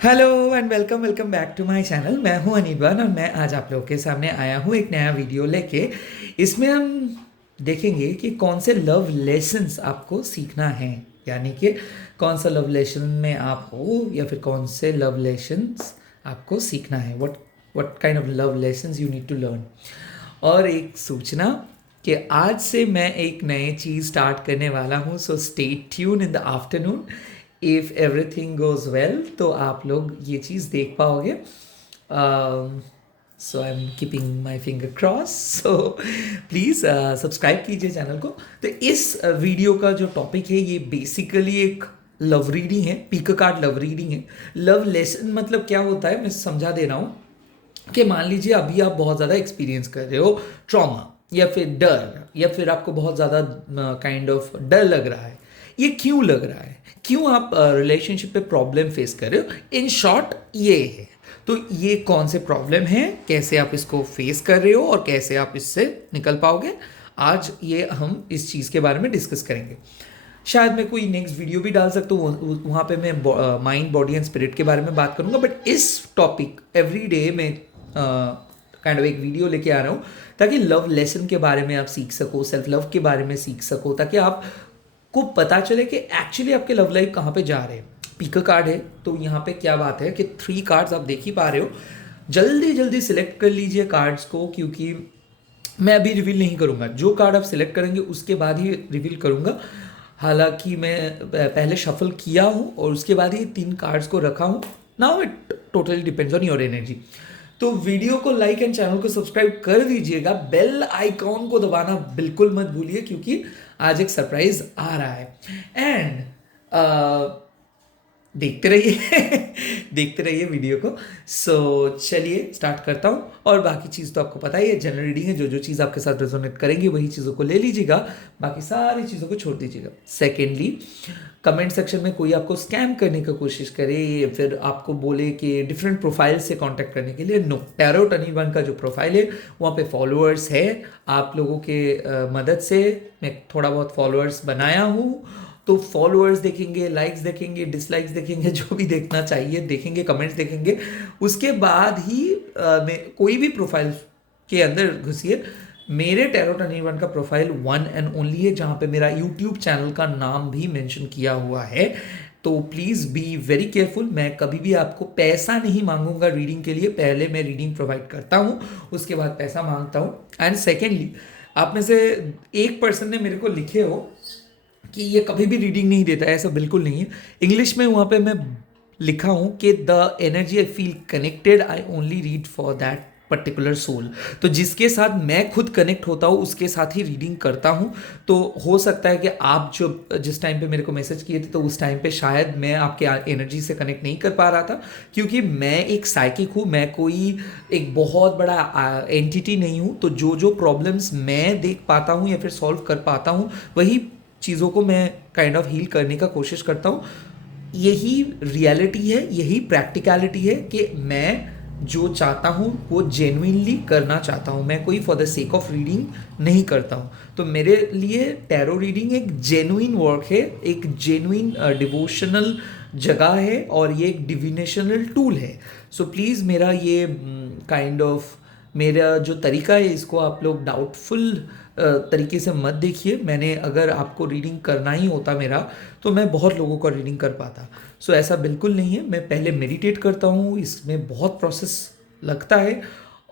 Hello and welcome welcome back to my channel. मैं हूं अनिर्बान और मैं आज आप लोगों के सामने आया हूं एक नया वीडियो लेके। इसमें हम देखेंगे कि कौन से लव लेसन्स आपको सीखना है, यानी कि कौन सा लव लेसन में आप हो या फिर कौन से लव लेसन्स आपको सीखना है। What kind of love lessons you need to learn. और एक सूचना कि आज से मैं एक नई चीज़ स्टार्ट करने वाला हूँ, so stay tune in the afternoon. If everything goes well तो आप लोग ये चीज़ देख पाओगे। So I am keeping my finger cross, so please subscribe कीजिए चैनल को। तो इस वीडियो का जो टॉपिक है ये बेसिकली एक लव रीडिंग है, पिक कार्ड लव रीडिंग है। लव लेसन मतलब क्या होता है मैं समझा दे रहा हूँ कि मान लीजिए अभी आप बहुत ज़्यादा एक्सपीरियंस कर रहे हो ट्रॉमा या फिर डर, या फिर आपको बहुत ज़्यादा काइंड ऑफ डर लग रहा है। ये क्यों लग रहा है, क्यों आप रिलेशनशिप पे प्रॉब्लम फेस कर रहे हो, इन शॉर्ट ये है। तो ये कौन से प्रॉब्लम है, कैसे आप इसको फेस कर रहे हो और कैसे आप इससे निकल पाओगे, आज ये हम इस चीज़ के बारे में डिस्कस करेंगे। शायद मैं कोई नेक्स्ट वीडियो भी डाल सकता हूँ, वहाँ पे मैं माइंड बॉडी एंड स्पिरिट के बारे में बात करूँगा, बट इस टॉपिक एवरी डे में काइंड ऑफ एक वीडियो लेके आ रहा हूँ ताकि लव लेसन के बारे में आप सीख सको, सेल्फ लव के बारे में सीख सको, ताकि आपको पता चले कि एक्चुअली आपके लव लाइफ कहाँ पे जा रहे हैं। पीकर कार्ड है तो यहाँ पे क्या बात है कि 3 कार्ड्स आप देख ही पा रहे हो। जल्दी जल्दी सिलेक्ट कर लीजिए कार्ड्स को, क्योंकि मैं अभी रिवील नहीं करूँगा। जो कार्ड आप सिलेक्ट करेंगे उसके बाद ही रिवील करूँगा। हालांकि मैं पहले शफल किया हूँ और उसके बाद ही 3 कार्ड्स को रखा हूँ। Now it totally depends on your energy. तो वीडियो को लाइक एंड चैनल को सब्सक्राइब कर दीजिएगा। बेल आइकॉन को दबाना बिल्कुल मत भूलिए, क्योंकि आज एक सरप्राइज आ रहा है। एंड देखते रहिए देखते रहिए वीडियो को। सो चलिए स्टार्ट करता हूँ। और बाकी चीज़ तो आपको पता ही है, जनरल रीडिंग है, जो जो चीज़ आपके साथ रेजोनेट करेंगी वही चीज़ों को ले लीजिएगा, बाकी सारी चीज़ों को छोड़ दीजिएगा। सेकेंडली, कमेंट सेक्शन में कोई आपको स्कैम करने की कोशिश करे या फिर आपको बोले कि डिफरेंट प्रोफाइल से कांटेक्ट करने के लिए, नो। टैरो टनीवन का जो प्रोफाइल है वहाँ पे फॉलोअर्स है। आप लोगों के मदद से मैं थोड़ा बहुत फॉलोअर्स बनाया हूँ। तो फॉलोअर्स देखेंगे, लाइक्स देखेंगे, डिसलाइक्स देखेंगे, जो भी देखना चाहिए देखेंगे, कमेंट्स देखेंगे। उसके बाद ही कोई भी प्रोफाइल के अंदर घुसिए। मेरे टैरो टनीवन का प्रोफाइल वन एंड ओनली है, जहाँ पे मेरा यूट्यूब चैनल का नाम भी मेंशन किया हुआ है। तो प्लीज़ बी वेरी केयरफुल। मैं कभी भी आपको पैसा नहीं मांगूंगा रीडिंग के लिए। पहले मैं रीडिंग प्रोवाइड करता हूँ, उसके बाद पैसा मांगता हूँ। एंड सेकेंडली, आप में से एक पर्सन ने मेरे को लिखे हो कि ये कभी भी रीडिंग नहीं देता है, ऐसा बिल्कुल नहीं है। इंग्लिश में वहाँ पे मैं लिखा हूँ कि the energy I feel connected I only read for that particular soul. तो जिसके साथ मैं खुद कनेक्ट होता हूँ उसके साथ ही रीडिंग करता हूँ। तो हो सकता है कि आप जो जिस टाइम पे मेरे को मैसेज किए थे तो उस टाइम पे शायद मैं आपके एनर्जी से कनेक्ट नहीं कर पा रहा था, क्योंकि मैं एक साइकिक हूँ, मैं कोई एक बहुत बड़ा एंटिटी नहीं हूँ। तो जो जो प्रॉब्लम्स मैं देख पाता हूँ या फिर सॉल्व कर पाता हूँ वही चीज़ों को मैं काइंड ऑफ हील करने का कोशिश करता हूँ। यही रियलिटी है, यही प्रैक्टिकलिटी है कि मैं जो चाहता हूँ वो जेन्युइनली करना चाहता हूँ। मैं कोई for the sake of reading नहीं करता हूँ। तो मेरे लिए टैरो रीडिंग एक जेन्युइन वर्क है, एक जेन्युइन डिवोशनल जगह है और ये एक डिविनेशनल टूल है। सो प्लीज़ मेरा ये काइंड ऑफ मेरा जो तरीका है इसको आप लोग डाउटफुल तरीके से मत देखिए। मैंने अगर आपको रीडिंग करना ही होता मेरा, तो मैं बहुत लोगों का रीडिंग कर पाता। सो ऐसा बिल्कुल नहीं है। मैं पहले मेडिटेट करता हूँ, इसमें बहुत प्रोसेस लगता है।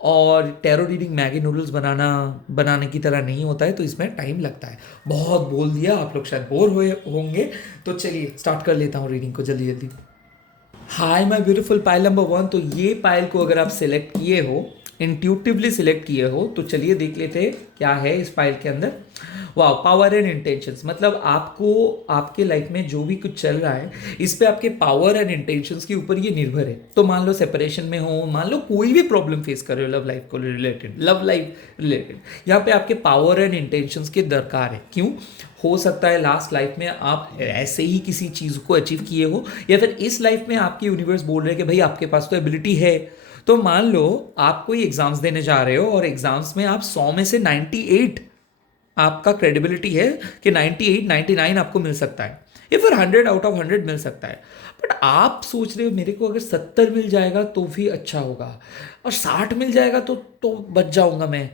और टैरो रीडिंग मैगी नूडल्स बनाने की तरह नहीं होता है, तो इसमें टाइम लगता है। बहुत बोल दिया, आप लोग शायद बोर हुए होंगे, तो चलिए स्टार्ट कर लेता हूँ रीडिंग को जल्दी जल्दी। Hi my beautiful pile number 1। तो ये पाइल को अगर आप सिलेक्ट किए हो, इंट्यूटिवली सिलेक्ट किए हो, तो चलिए देख लेते हैं क्या है इस पाइल के अंदर। वाह, पावर एंड इंटेंशंस। मतलब आपको आपके लाइफ में जो भी कुछ चल रहा है इस पे आपके पावर एंड इंटेंशंस के ऊपर ये निर्भर है। तो मान लो सेपरेशन में हो, मान लो कोई भी प्रॉब्लम फेस कर रहे हो लव लाइफ रिलेटेड, यहाँ पे आपके पावर एंड इंटेंशंस के दरकार है। क्यों? हो सकता है लास्ट लाइफ में आप ऐसे ही किसी चीज़ को अचीव किए हो, या फिर इस लाइफ में आपकी यूनिवर्स बोल रहे हैं कि भाई आपके पास तो एबिलिटी है। तो मान लो आप कोई एग्जाम्स देने जा रहे हो और एग्जाम्स में आप 100 में से 98 आपका क्रेडिबिलिटी है कि 98 99 आपको मिल सकता है, या फिर 100 आउट ऑफ 100 मिल सकता है। बट आप सोच रहे हो मेरे को अगर 70 मिल जाएगा तो भी अच्छा होगा, और 60 मिल जाएगा तो बच जाऊंगा मैं।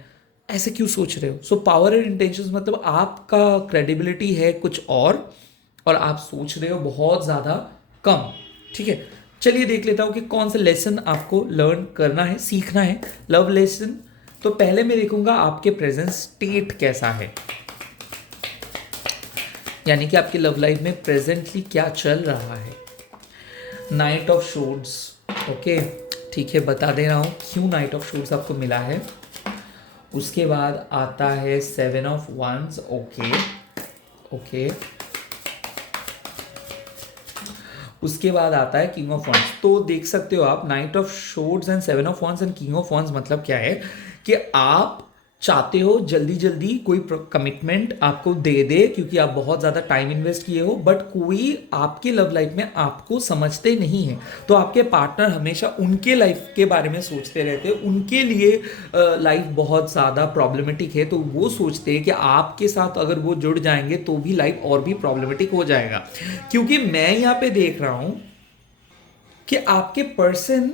ऐसे क्यों सोच रहे हो? सो पावर एंड इंटेंशंस मतलब आपका क्रेडिबिलिटी है कुछ और आप सोच रहे हो बहुत ज़्यादा कम। ठीक है, चलिए देख लेता हूँ कि कौन सा लेसन आपको लर्न करना है, सीखना है। लव लेसन, तो पहले मैं देखूंगा आपके प्रेजेंट स्टेट कैसा है, यानी कि आपकी लव लाइफ में प्रेजेंटली क्या चल रहा है। नाइट ऑफ शोर्ड्स, ओके ठीक है, बता दे रहा हूँ क्यों नाइट ऑफ शोर्ड्स आपको मिला है। उसके बाद आता है 7 ऑफ वंस, ओके ओके। उसके बाद आता है किंग ऑफ वंस। तो देख सकते हो आप, knight of swords and 7 of wands and king of wands मतलब क्या है कि आप चाहते हो जल्दी जल्दी कोई कमिटमेंट आपको दे दे, क्योंकि आप बहुत ज़्यादा टाइम इन्वेस्ट किए हो, बट कोई आपके लव लाइफ में आपको समझते नहीं है। तो आपके पार्टनर हमेशा उनके लाइफ के बारे में सोचते रहते हैं, उनके लिए लाइफ बहुत ज़्यादा प्रॉब्लमेटिक है, तो वो सोचते हैं कि आपके साथ अगर वो जुड़ जाएंगे तो भी लाइफ और भी प्रॉब्लमेटिक हो जाएगा। क्योंकि मैं यहाँ पे देख रहा हूँ कि आपके पर्सन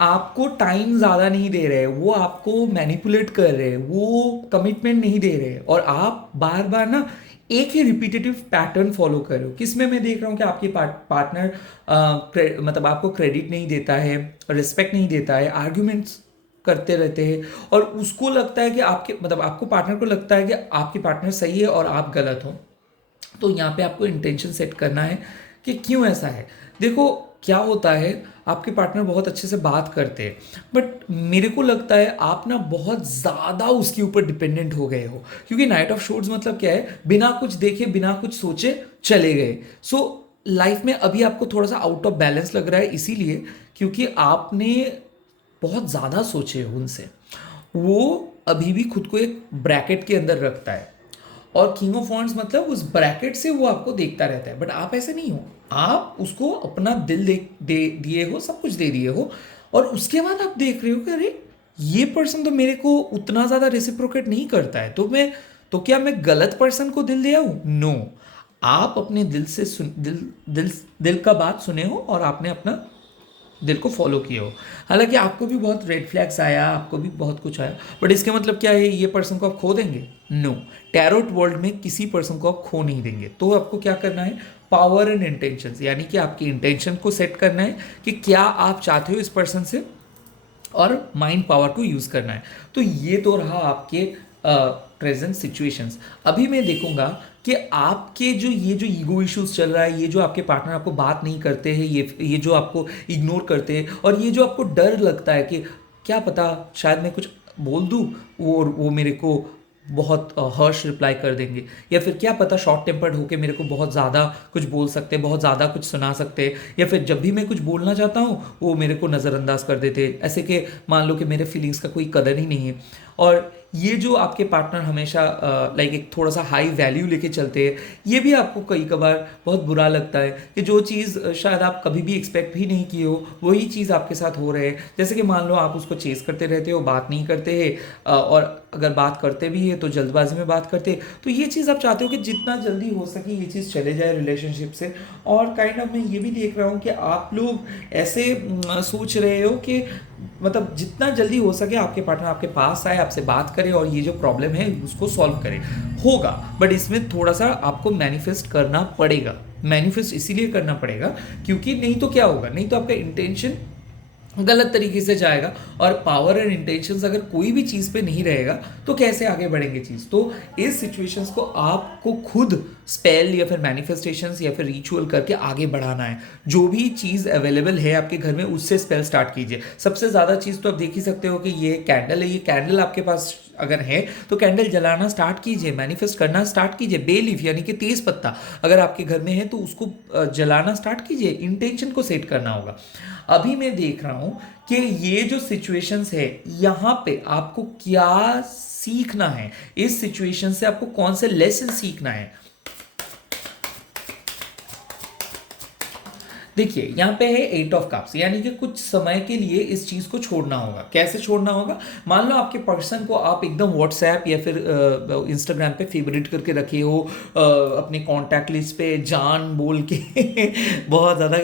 आपको टाइम ज़्यादा नहीं दे रहे, वो आपको मैनिपुलेट कर रहे हैं, वो कमिटमेंट नहीं दे रहे, और आप बार बार ना एक ही रिपीटेटिव पैटर्न फॉलो कर रहे हो। किसमें मैं देख रहा हूँ कि आपके पार्टनर मतलब आपको क्रेडिट नहीं देता है, रिस्पेक्ट नहीं देता है, आर्ग्यूमेंट्स करते रहते हैं, और उसको लगता है कि आपके मतलब आपको पार्टनर को लगता है कि आपके पार्टनर सही है और आप गलत हो। तो यहाँ पे आपको इंटेंशन सेट करना है कि क्यों ऐसा है। देखो क्या होता है, आपके पार्टनर बहुत अच्छे से बात करते हैं, बट मेरे को लगता है आप ना बहुत ज़्यादा उसके ऊपर डिपेंडेंट हो गए हो, क्योंकि नाइट ऑफ शोर्ड्स मतलब क्या है, बिना कुछ देखे बिना कुछ सोचे चले गए। सो लाइफ में अभी आपको थोड़ा सा आउट ऑफ बैलेंस लग रहा है, इसीलिए क्योंकि आपने बहुत ज़्यादा सोचे उनसे। वो अभी भी खुद को एक ब्रैकेट के अंदर रखता है, और किंग ऑफ वॉन्ड्स मतलब उस ब्रैकेट से वो आपको देखता रहता है, बट आप ऐसे नहीं हो। आप उसको अपना दिल दे दिए हो, सब कुछ दे दिए हो, और उसके बाद आप देख रहे हो कि अरे ये पर्सन तो मेरे को उतना ज़्यादा रेसिप्रोकेट नहीं करता है, तो क्या मैं गलत पर्सन को दिल दिया हूँ? नो, आप अपने दिल से दिल का बात सुने हो, और आपने अपना दिल को फॉलो किए हो। हालांकि आपको भी बहुत रेड फ्लैग्स आया, आपको भी बहुत कुछ आया, बट इसके मतलब क्या है, ये पर्सन को आप खो देंगे? नो, टैरोट वर्ल्ड में किसी पर्सन को आप खो नहीं देंगे। तो आपको क्या करना है, पावर एंड इंटेंशंस, यानी कि आपकी इंटेंशन को सेट करना है कि क्या आप चाहते हो इस पर्सन से, और माइंड पावर को यूज़ करना है। तो ये तो रहा आपके प्रेजेंट सिचुएशंस। अभी मैं देखूंगा कि आपके जो ईगो इश्यूज चल रहा है, ये जो आपके पार्टनर आपको बात नहीं करते हैं, ये जो आपको इग्नोर करते हैं, और ये जो आपको डर लगता है कि क्या पता शायद मैं कुछ बोल दूँ, वो मेरे को बहुत हर्ष रिप्लाई कर देंगे, या फिर क्या पता शॉर्ट टेम्पर्ड होकर मेरे को बहुत ज़्यादा कुछ बोल सकते हैं, बहुत ज़्यादा कुछ सुना सकते हैं, या फिर जब भी मैं कुछ बोलना चाहता हूँ वो मेरे को नज़रअंदाज कर देते हैं, ऐसे कि मान लो कि मेरे फीलिंग्स का कोई कदर ही नहीं है। और ये जो आपके पार्टनर हमेशा लाइक एक थोड़ा सा हाई वैल्यू लेके चलते हैं, ये भी आपको कई कबार बहुत बुरा लगता है कि जो चीज़ शायद आप कभी भी एक्सपेक्ट भी नहीं की हो, वही चीज़ आपके साथ हो रहे हैं। जैसे कि मान लो आप उसको चेस करते रहते हो, बात नहीं करते हैं, और अगर बात करते भी है तो जल्दबाजी में बात करते हैं। तो ये चीज़ आप चाहते हो कि जितना जल्दी हो सके ये चीज़ चले जाए रिलेशनशिप से। और काइंड ऑफ मैं ये भी देख रहा हूँ कि आप लोग ऐसे सोच रहे हो कि मतलब जितना जल्दी हो सके आपके पार्टनर आपके पास आए, आपसे बात करे, और ये जो प्रॉब्लम है उसको सॉल्व करे। होगा, बट इसमें थोड़ा सा आपको मैनिफेस्ट करना पड़ेगा। मैनिफेस्ट इसीलिए करना पड़ेगा क्योंकि नहीं तो क्या होगा, नहीं तो आपका इंटेंशन गलत तरीके से जाएगा, और पावर एंड इंटेंशंस अगर कोई भी चीज़ पे नहीं रहेगा तो कैसे आगे बढ़ेंगे चीज़। तो इस सिचुएशंस को आपको खुद स्पेल या फिर मैनिफेस्टेशंस या फिर रिचुअल करके आगे बढ़ाना है। जो भी चीज़ अवेलेबल है आपके घर में उससे स्पेल स्टार्ट कीजिए। सबसे ज़्यादा चीज़ तो आप देख ही सकते हो कि ये कैंडल है, ये कैंडल आपके पास अगर है तो कैंडल जलाना स्टार्ट कीजिए, मैनिफेस्ट करना स्टार्ट कीजिए। बे लीफ यानी कि तेज पत्ता अगर आपके घर में है तो उसको जलाना स्टार्ट कीजिए, इंटेंशन को सेट करना होगा। अभी मैं देख रहा हूं कि ये जो सिचुएशंस है यहाँ पे आपको क्या सीखना है, इस सिचुएशन से आपको कौन से लेसन सीखना है। देखिए यहाँ पे है 8 ऑफ कप्स, यानी कि कुछ समय के लिए इस चीज को छोड़ना होगा। कैसे छोड़ना होगा? मान लो आपके पर्सन को आप एकदम व्हाट्सएप या फिर इंस्टाग्राम पे फेवरेट करके रखे हो, अपने कॉन्टैक्ट लिस्ट पे जान बोल के बहुत ज़्यादा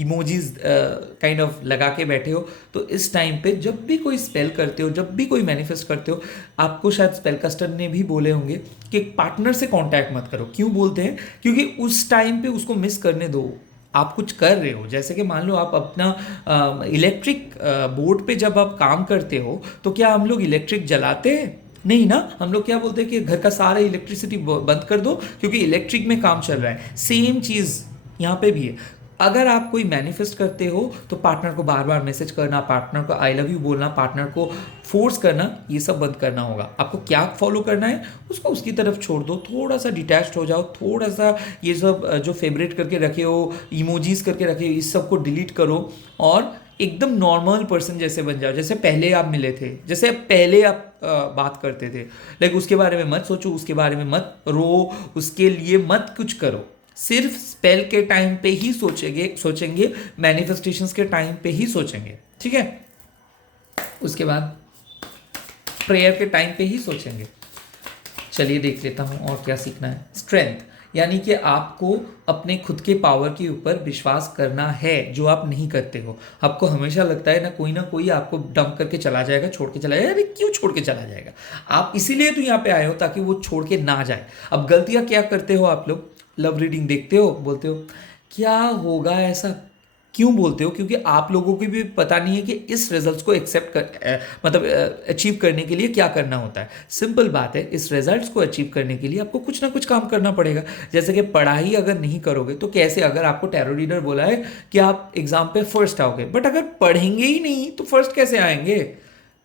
इमोजीज काइंड ऑफ लगा के बैठे हो। तो इस टाइम पे जब भी कोई स्पेल करते हो, जब भी कोई मैनिफेस्ट करते हो, आपको शायद स्पेल कास्टर ने भी बोले होंगे कि पार्टनर से कांटेक्ट मत करो। क्यों बोलते हैं? क्योंकि उस टाइम पे उसको मिस करने दो। आप कुछ कर रहे हो, जैसे कि मान लो आप अपना इलेक्ट्रिक बोर्ड पे जब आप काम करते हो तो क्या हम लोग इलेक्ट्रिक जलाते हैं? नहीं ना। हम लोग क्या बोलते हैं कि घर का सारा इलेक्ट्रिसिटी बंद कर दो क्योंकि इलेक्ट्रिक में काम चल रहा है। सेम चीज़ यहाँ पे भी है। अगर आप कोई मैनिफेस्ट करते हो तो पार्टनर को बार बार मैसेज करना, पार्टनर को आई लव यू बोलना, पार्टनर को फोर्स करना, ये सब बंद करना होगा। आपको क्या फॉलो करना है, उसको उसकी तरफ छोड़ दो, थोड़ा सा डिटैच्ड हो जाओ, थोड़ा सा ये सब जो फेवरेट करके रखे हो, इमोजीज करके रखे हो, इस सब को डिलीट करो और एकदम नॉर्मल पर्सन जैसे बन जाओ, जैसे पहले आप मिले थे, जैसे पहले आप बात करते थे। लाइक उसके बारे में मत सोचो, उसके बारे में मत रो, उसके लिए मत कुछ करो। सिर्फ स्पेल के टाइम पे ही सोचेंगे, मैनिफेस्टेशंस के टाइम पे ही सोचेंगे, ठीक है? उसके बाद प्रेयर के टाइम पे ही सोचेंगे। चलिए देख लेता हूँ और क्या सीखना है। स्ट्रेंथ, यानी कि आपको अपने खुद के पावर के ऊपर विश्वास करना है, जो आप नहीं करते हो। आपको हमेशा लगता है ना कोई आपको डंप करके चला जाएगा, छोड़ के चला जाएगा। अरे क्यों छोड़ के चला जाएगा? आप इसीलिए तो यहाँ पे आए हो ताकि वो छोड़ के ना जाए। अब गलतियाँ क्या करते हो आप लोग? लव रीडिंग देखते हो, बोलते हो क्या होगा ऐसा। क्यों बोलते हो? क्योंकि आप लोगों को भी पता नहीं है कि इस रिजल्ट्स को एक्सेप्ट कर मतलब अचीव करने के लिए क्या करना होता है। सिंपल बात है, इस रिजल्ट्स को अचीव करने के लिए आपको कुछ ना कुछ काम करना पड़ेगा। जैसे कि पढ़ाई अगर नहीं करोगे तो कैसे? अगर आपको टैरो रीडर बोला है कि आप एग्जाम पे फर्स्ट आओगे, बट अगर पढ़ेंगे ही नहीं तो फर्स्ट कैसे आएंगे?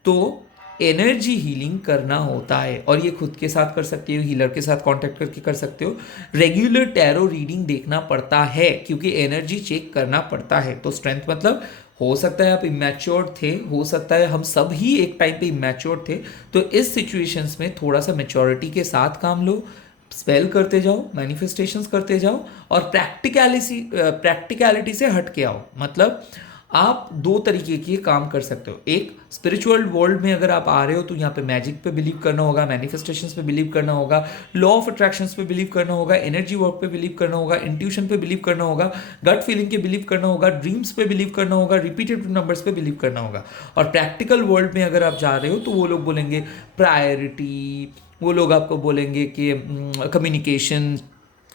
तो एनर्जी हीलिंग करना होता है, और ये खुद के साथ कर सकते हो, हीलर के साथ कांटेक्ट करके कर सकते हो। रेगुलर टैरो रीडिंग देखना पड़ता है क्योंकि एनर्जी चेक करना पड़ता है। तो स्ट्रेंथ मतलब हो सकता है आप इमेच्योर थे, हो सकता है हम सब ही एक टाइम पे इमेच्योर थे। तो इस सिचुएशंस में थोड़ा सा मेच्योरिटी के साथ काम लो, स्पेल करते जाओ, मैनिफेस्टेशंस करते जाओ और प्रैक्टिकलिटी से हट के आओ। मतलब आप दो तरीके के काम कर सकते हो। एक, स्पिरिचुअल वर्ल्ड में अगर आप आ रहे हो तो यहाँ पे मैजिक पे बिलीव करना होगा, मैनिफेस्टेशंस पे बिलीव करना होगा, लॉ ऑफ अट्रैक्शंस पे बिलीव करना होगा, एनर्जी वर्क पे बिलीव करना होगा, इंट्यूशन पे बिलीव करना होगा, गट फीलिंग पे बिलीव करना होगा, ड्रीम्स पे बिलीव करना होगा, रिपीटेड नंबर्स पे बिलीव करना होगा। और प्रैक्टिकल वर्ल्ड में अगर आप जा रहे हो तो वो लोग बोलेंगे प्रायोरिटी, वो लोग आपको बोलेंगे कि कम्युनिकेशन,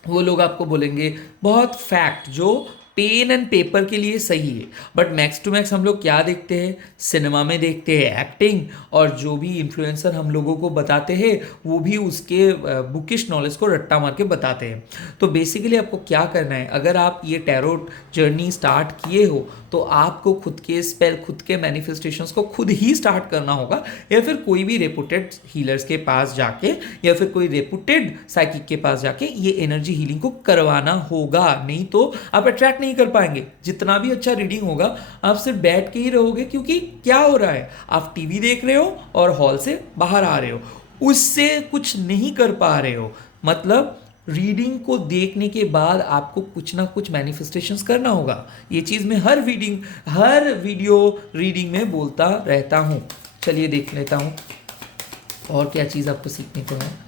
वो लोग आपको बोलेंगे बहुत फैक्ट जो पेन एंड पेपर के लिए सही है। बट मैक्स टू मैक्स हम लोग क्या देखते हैं? सिनेमा में देखते हैं एक्टिंग, और जो भी इन्फ्लुएंसर हम लोगों को बताते हैं वो भी उसके बुकिश नॉलेज को रट्टा मार के बताते हैं। तो बेसिकली आपको क्या करना है, अगर आप ये टैरोट जर्नी स्टार्ट किए हो तो आपको खुद के स्पेल, खुद के मैनिफेस्टेशंस को खुद ही स्टार्ट करना होगा, या फिर कोई भी रेपुटेड हीलर्स के पास जाके या फिर कोई रेपुटेड साइकिक के पास जाके ये एनर्जी हीलिंग को करवाना होगा। नहीं तो आप अट्रैक्ट नहीं कर पाएंगे। जितना भी अच्छा रीडिंग होगा आप सिर्फ बैठ के ही रहोगे, क्योंकि क्या हो रहा है, आप टीवी देख रहे हो और हॉल से बाहर आ रहे हो, उससे कुछ नहीं कर पा रहे हो। मतलब रीडिंग को देखने के बाद आपको कुछ ना कुछ मैनिफेस्टेशंस करना होगा। ये चीज़ मैं हर वीडियो रीडिंग में बोलता रहता हूँ। चलिए देख लेता हूँ और क्या चीज़ आपको सीखने को है।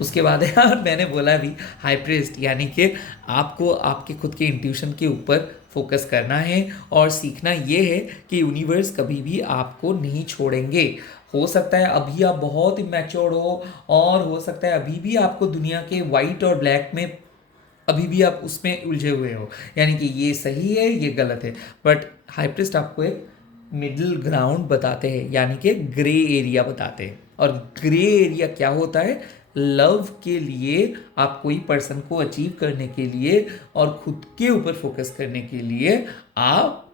उसके बाद यार मैंने बोला भी हाई प्रीस्ट, यानी कि आपको आपके खुद के इंट्यूशन के ऊपर फोकस करना है और सीखना ये है कि यूनिवर्स कभी भी आपको नहीं छोड़ेंगे। हो सकता है अभी आप बहुत इमेच्योर हो, और हो सकता है अभी भी आपको दुनिया के वाइट और ब्लैक में अभी भी आप उसमें उलझे हुए हो, यानी कि ये सही है ये गलत है। बट हाई प्रीस्ट आपको एक मिडिल ग्राउंड बताते हैं, यानी कि ग्रे एरिया बताते हैं। और ग्रे एरिया क्या होता है? लव के लिए, आप कोई पर्सन को अचीव करने के लिए और खुद के ऊपर फोकस करने के लिए आप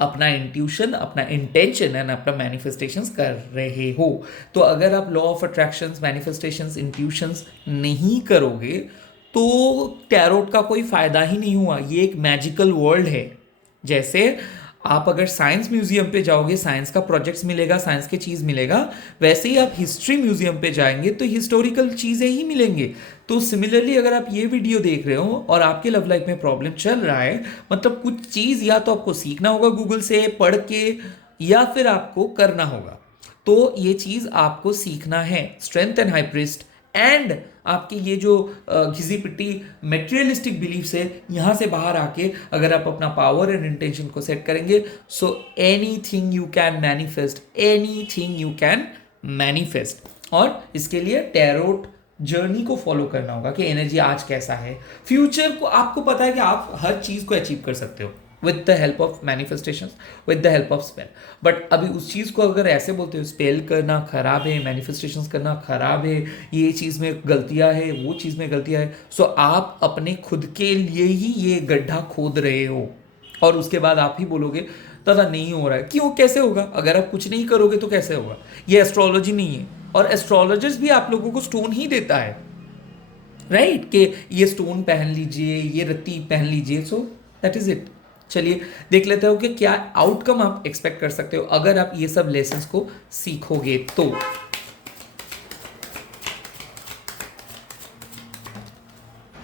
अपना इंट्यूशन, अपना इंटेंशन एंड अपना मैनिफेस्टेशंस कर रहे हो। तो अगर आप law of attractions, manifestations, intuitions नहीं करोगे तो टैरोट का कोई फायदा ही नहीं हुआ। ये एक मैजिकल वर्ल्ड है। जैसे आप अगर साइंस म्यूजियम पे जाओगे साइंस का प्रोजेक्ट्स मिलेगा, साइंस की चीज़ मिलेगा, वैसे ही आप हिस्ट्री म्यूजियम पे जाएंगे तो हिस्टोरिकल चीज़ें ही मिलेंगे। तो सिमिलरली अगर आप ये वीडियो देख रहे हो और आपके लव लाइफ में प्रॉब्लम चल रहा है, मतलब कुछ चीज़ या तो आपको सीखना होगा गूगल से पढ़ के, या फिर आपको करना होगा। तो ये चीज़ आपको सीखना है, strength and high priest, and आपकी ये जो घिसी पिट्टी मेटेरियलिस्टिक बिलीफ्स है, यहाँ से बाहर आके अगर आप अपना पावर एंड इंटेंशन को सेट करेंगे, so anything you can manifest, anything you can manifest. और इसके लिए टैरोट जर्नी को फॉलो करना होगा कि एनर्जी आज कैसा है, फ्यूचर को आपको पता है कि आप हर चीज़ को अचीव कर सकते हो with the help of manifestation, with the help of spell. But अभी उस चीज़ को अगर ऐसे बोलते हो स्पेल करना खराब है, मैनिफेस्टेशंस करना खराब है, ये चीज़ में गलतियां है, वो चीज़ में गलतियां है, सो आप अपने खुद के लिए ही ये गड्ढा खोद रहे हो। और उसके बाद आप ही बोलोगे दादा नहीं हो रहा है, क्यों, कैसे होगा? अगर आप कुछ नहीं करोगे तो कैसे होगा? ये एस्ट्रोलॉजी नहीं है, और एस्ट्रोलॉजर्स भी आप लोगों को स्टोन ही देता है, राइट? कि ये स्टोन पहन लीजिए, ये रत्ती पहन लीजिए, सो दैट इज इट। चलिए देख लेते हो कि क्या आउटकम आप एक्सपेक्ट कर सकते हो अगर आप ये सब लेसन्स को सीखोगे तो।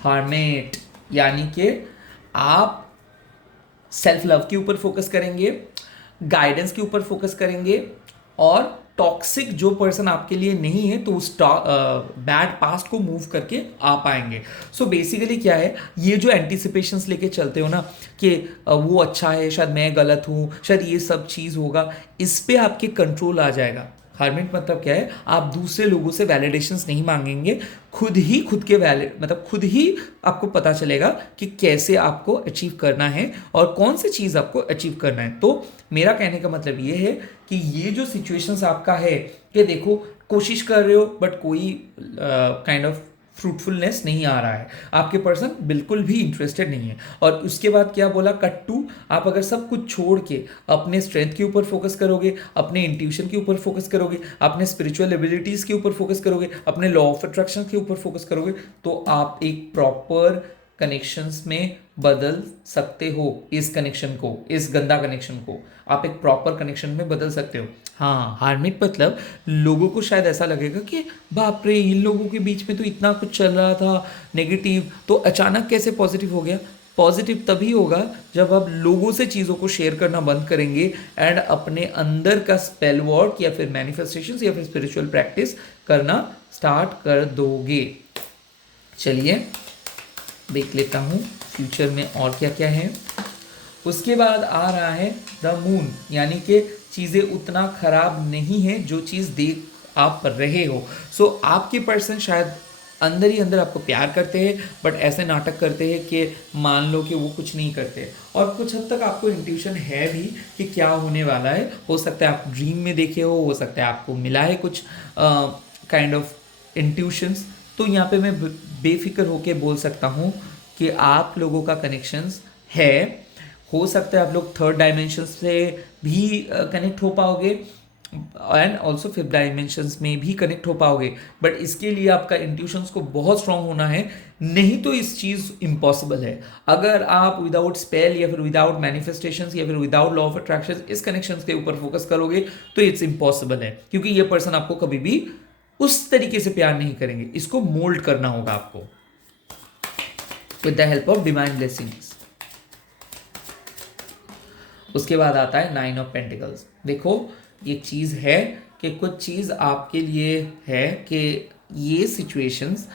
हार्मेट, यानी कि आप सेल्फ लव के ऊपर फोकस करेंगे, गाइडेंस के ऊपर फोकस करेंगे, और टॉक्सिक जो पर्सन आपके लिए नहीं है तो उस बैड पास्ट को मूव करके आ पाएंगे। सो बेसिकली क्या है, ये जो एंटिसिपेशंस लेके चलते हो ना कि वो अच्छा है, शायद मैं गलत हूँ, शायद ये सब चीज़ होगा, इस पे आपके कंट्रोल आ जाएगा। हार्मेट मतलब क्या है, आप दूसरे लोगों से वैलिडेशंस नहीं मांगेंगे, खुद ही खुद के मतलब खुद ही आपको पता चलेगा कि कैसे आपको अचीव करना है और कौन सी चीज़ आपको अचीव करना है। तो मेरा कहने का मतलब ये है कि ये जो सिचुएशंस आपका है कि देखो कोशिश कर रहे हो बट कोई काइंड ऑफ फ्रूटफुलनेस नहीं आ रहा है, आपके पर्सन बिल्कुल भी इंटरेस्टेड नहीं है। और उसके बाद क्या बोला, कट टू, आप अगर सब कुछ छोड़ के अपने स्ट्रेंथ के ऊपर फोकस करोगे, अपने इंट्यूशन के ऊपर फोकस करोगे, अपने स्पिरिचुअल एबिलिटीज़ के ऊपर फोकस करोगे, अपने लॉ ऑफ अट्रैक्शन के ऊपर फोकस करोगे, तो आप एक प्रॉपर कनेक्शंस में बदल सकते हो। इस कनेक्शन को, इस गंदा कनेक्शन को आप एक प्रॉपर कनेक्शन में बदल सकते हो। हाँ, हार्मिक मतलब लोगों को शायद ऐसा लगेगा कि बाप रे, इन लोगों के बीच में तो इतना कुछ चल रहा था नेगेटिव, तो अचानक कैसे पॉजिटिव हो गया? पॉजिटिव तभी होगा जब आप लोगों से चीज़ों को शेयर करना बंद करेंगे एंड अपने अंदर का स्पेल वर्क या फिर मैनिफेस्टेशन या फिर स्पिरिचुअल प्रैक्टिस करना स्टार्ट कर दोगे। चलिए देख लेता हूँ फ्यूचर में और क्या क्या है। उसके बाद आ रहा है द मून, यानी कि चीज़ें उतना खराब नहीं है जो चीज़ देख आप रहे हो। सो आपके पर्सन शायद अंदर ही अंदर आपको प्यार करते हैं, बट ऐसे नाटक करते हैं कि मान लो कि वो कुछ नहीं करते, और कुछ हद तक आपको इंट्यूशन है भी कि क्या होने वाला है। हो सकता है आप ड्रीम में देखे हो सकता है आपको मिला है कुछ काइंड ऑफ इंट्यूशंस। तो यहाँ पे मैं बेफिक्र होके बोल सकता हूँ कि आप लोगों का कनेक्शंस है। हो सकता है आप लोग थर्ड डायमेंशन से भी कनेक्ट हो पाओगे एंड ऑल्सो फिफ्थ डायमेंशंस में भी कनेक्ट हो पाओगे, बट इसके लिए आपका इंट्यूशंस को बहुत स्ट्रांग होना है, नहीं तो इस चीज़ इम्पॉसिबल है। अगर आप विदाउट स्पेल या फिर विदाउट मैनिफेस्टेशंस या फिर विदाउट लॉ ऑफ अट्रैक्शन इस कनेक्शंस के ऊपर फोकस करोगे तो इट्स इम्पॉसिबल है, क्योंकि ये पर्सन आपको कभी भी उस तरीके से प्यार नहीं करेंगे। इसको मोल्ड करना होगा आपको with the help of divine blessings. उसके बाद आता है 9 ऑफ पेंटिकल्स। देखो ये चीज़ है कि कुछ चीज़ आपके लिए है कि ये सिचुएशंस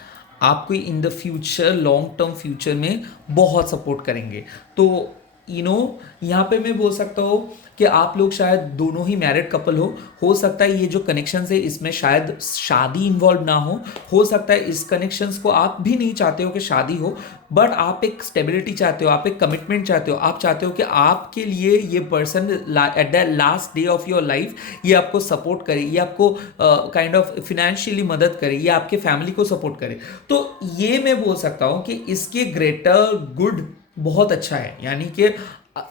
आपको in the future, long term future में बहुत सपोर्ट करेंगे। तो यहाँ पे मैं बोल सकता हूँ कि आप लोग शायद दोनों ही मैरिड कपल हो सकता है ये जो कनेक्शंस है इसमें शायद शादी इन्वॉल्व ना हो सकता है इस कनेक्शंस को आप भी नहीं चाहते हो कि शादी हो, बट आप एक स्टेबिलिटी चाहते हो, आप एक कमिटमेंट चाहते हो, आप चाहते हो कि आपके लिए ये person at the last day of your life ये आपको सपोर्ट करे, ये आपको काइंड ऑफ फिनेंशियली मदद करे, ये आपके फैमिली को सपोर्ट करे। तो ये मैं बोल सकता हूँ कि इसके ग्रेटर गुड बहुत अच्छा है, यानी कि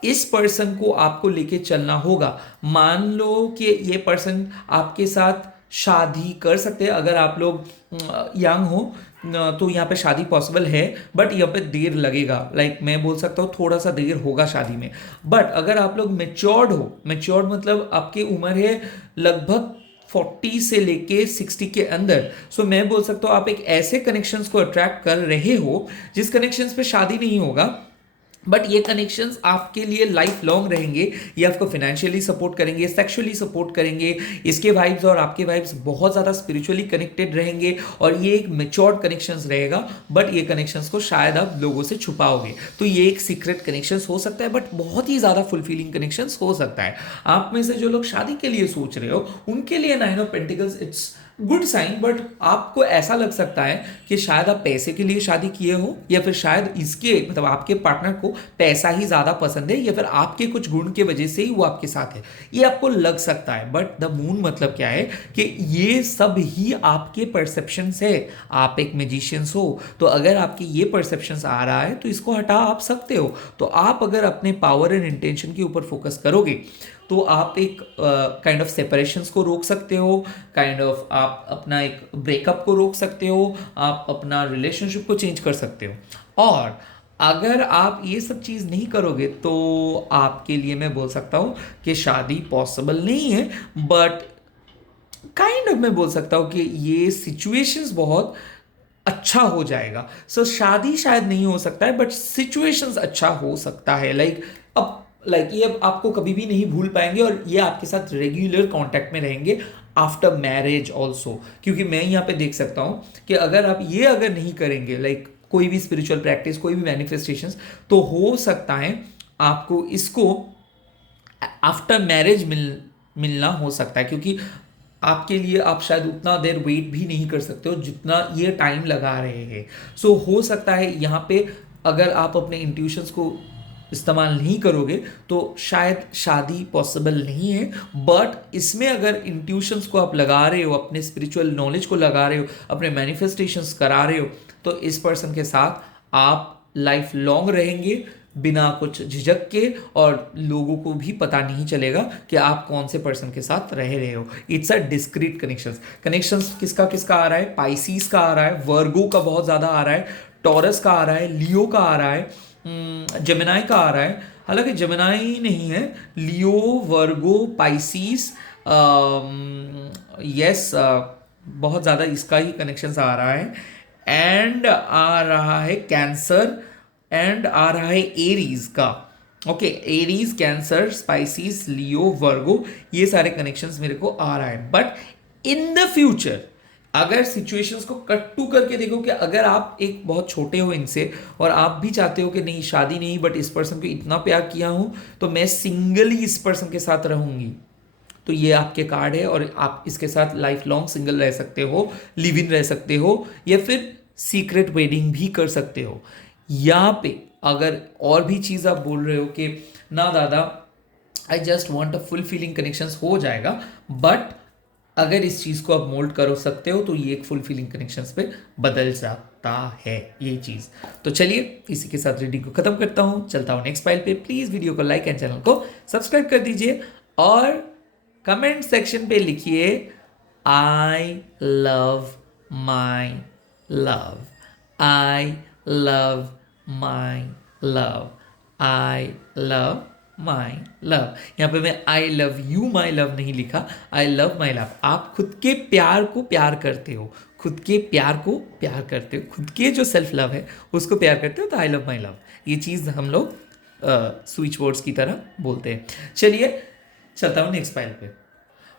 इस पर्सन को आपको लेके चलना होगा। मान लो कि ये पर्सन आपके साथ शादी कर सकते हैं अगर आप लोग यंग हो, तो यहाँ पे शादी पॉसिबल है, बट यहाँ पे देर लगेगा। लाइक मैं बोल सकता हूँ थोड़ा सा देर होगा शादी में। बट अगर आप लोग मेच्योर्ड हो, मेच्योर्ड मतलब आपकी उम्र है लगभग 40 से लेके 60 के अंदर, सो मैं बोल सकता हूँ आप एक ऐसे कनेक्शंस को अट्रैक्ट कर रहे हो जिस कनेक्शंस पे शादी नहीं होगा, बट ये कनेक्शंस आपके लिए लाइफ लॉन्ग रहेंगे। ये आपको फाइनेंशियली सपोर्ट करेंगे, सेक्सुअली सपोर्ट करेंगे। इसके वाइब्स और आपके वाइब्स बहुत ज़्यादा स्पिरिचुअली कनेक्टेड रहेंगे और ये एक मेच्योर्ड कनेक्शंस रहेगा। बट ये कनेक्शंस को शायद आप लोगों से छुपाओगे, तो ये एक सीक्रेट कनेक्शंस हो सकता है, बट बहुत ही ज़्यादा फुलफिलिंग कनेक्शंस हो सकता है। आप में से जो लोग शादी के लिए सोच रहे हो उनके लिए nine of pentacles it's good sign, but आपको ऐसा लग सकता है कि शायद आप पैसे के लिए शादी किए हो, या फिर शायद इसके मतलब आपके पार्टनर को पैसा ही ज़्यादा पसंद है, या फिर आपके कुछ गुण के वजह से ही वो आपके साथ है, ये आपको लग सकता है। बट द मून मतलब क्या है कि ये सब ही आपके परसेप्शंस है। आप एक मैजिशियंस हो, तो अगर आपकी ये परसेप्शंस आ रहा है तो इसको हटा आप सकते हो। तो आप अगर अपने पावर एंड इंटेंशन के ऊपर फोकस करोगे तो आप एक काइंड ऑफ सेपरेशंस को रोक सकते हो, काइंड ऑफ आप अपना एक ब्रेकअप को रोक सकते हो, आप अपना रिलेशनशिप को चेंज कर सकते हो। और अगर आप ये सब चीज़ नहीं करोगे तो आपके लिए मैं बोल सकता हूँ कि शादी पॉसिबल नहीं है, बट काइंड ऑफ मैं बोल सकता हूँ कि ये सिचुएशंस बहुत अच्छा हो जाएगा। सो शादी शायद नहीं हो सकता है, बट सिचुएशंस अच्छा हो सकता है। अब ये अब आपको कभी भी नहीं भूल पाएंगे और ये आपके साथ रेगुलर कांटेक्ट में रहेंगे आफ्टर मैरिज ऑल्सो। क्योंकि मैं यहाँ पे देख सकता हूँ कि अगर आप ये अगर नहीं करेंगे कोई भी स्पिरिचुअल प्रैक्टिस, कोई भी मैनिफेस्टेशंस, तो हो सकता है आपको इसको आफ्टर मैरिज मिलना हो सकता है। क्योंकि आपके लिए आप शायद उतना देर वेट भी नहीं कर सकते हो जितना ये टाइम लगा रहे हैं। सो हो सकता है यहाँ पे अगर आप अपने इंट्यूशंस को इस्तेमाल नहीं करोगे तो शायद शादी पॉसिबल नहीं है। बट इसमें अगर इंट्यूशंस को आप लगा रहे हो, अपने स्पिरिचुअल नॉलेज को लगा रहे हो, अपने मैनिफेस्टेशंस करा रहे हो, तो इस पर्सन के साथ आप लाइफ लॉन्ग रहेंगे बिना कुछ झिझक के, और लोगों को भी पता नहीं चलेगा कि आप कौन से पर्सन के साथ रह रहे हो। इट्स अ डिस्क्रीट कनेक्शंस किसका किसका आ रहा है? पाइसीस का आ रहा है, वर्गो का बहुत ज़्यादा आ रहा है, टॉरस का आ रहा है, लियो का आ रहा है, जेमिनाई का आ रहा है। हालांकि जेमिनाई नहीं है, लियो, वर्गो, पाइसीस, यस, बहुत ज़्यादा इसका ही कनेक्शंस आ रहा है। एंड आ रहा है कैंसर, एंड आ रहा है एरीज का। ओके, एरीज, कैंसर, स्पाइसीज, लियो, वर्गो, ये सारे कनेक्शंस मेरे को आ रहा है। बट इन द फ्यूचर अगर सिचुएशंस को कट टू करके देखो कि अगर आप एक बहुत छोटे हो इनसे और आप भी चाहते हो कि नहीं शादी नहीं, बट इस पर्सन को इतना प्यार किया हूं तो मैं सिंगल ही इस पर्सन के साथ रहूंगी, तो ये आपके कार्ड है और आप इसके साथ लाइफ लॉन्ग सिंगल रह सकते हो, लिव इन रह सकते हो, या फिर सीक्रेट वेडिंग भी कर सकते हो। यहाँ पे अगर और भी चीज़ आप बोल रहे हो कि ना दादा I just want a full feeling connections, हो जाएगा। बट अगर इस चीज़ को आप मोल्ड कर सकते हो तो ये एक फुल फीलिंग कनेक्शंस पे बदल जाता है ये चीज़। तो चलिए इसी के साथ रीडिंग को ख़त्म करता हूँ, चलता हूँ नेक्स्ट फाइल पे। प्लीज़ वीडियो को लाइक एंड चैनल को सब्सक्राइब कर दीजिए और कमेंट सेक्शन पे लिखिए I love my love, I love my love, I love my love. यहाँ पे मैं I love you my love नहीं लिखा, आई लव माई लव। आप खुद के प्यार को प्यार करते हो, खुद के प्यार को प्यार करते हो, खुद के जो सेल्फ लव है उसको प्यार करते हो, तो आई लव माई लव, ये चीज़ हम लोग स्विच वर्ड्स की तरह बोलते हैं। चलिए चलता हूँ नेक्स्ट फाइल पे।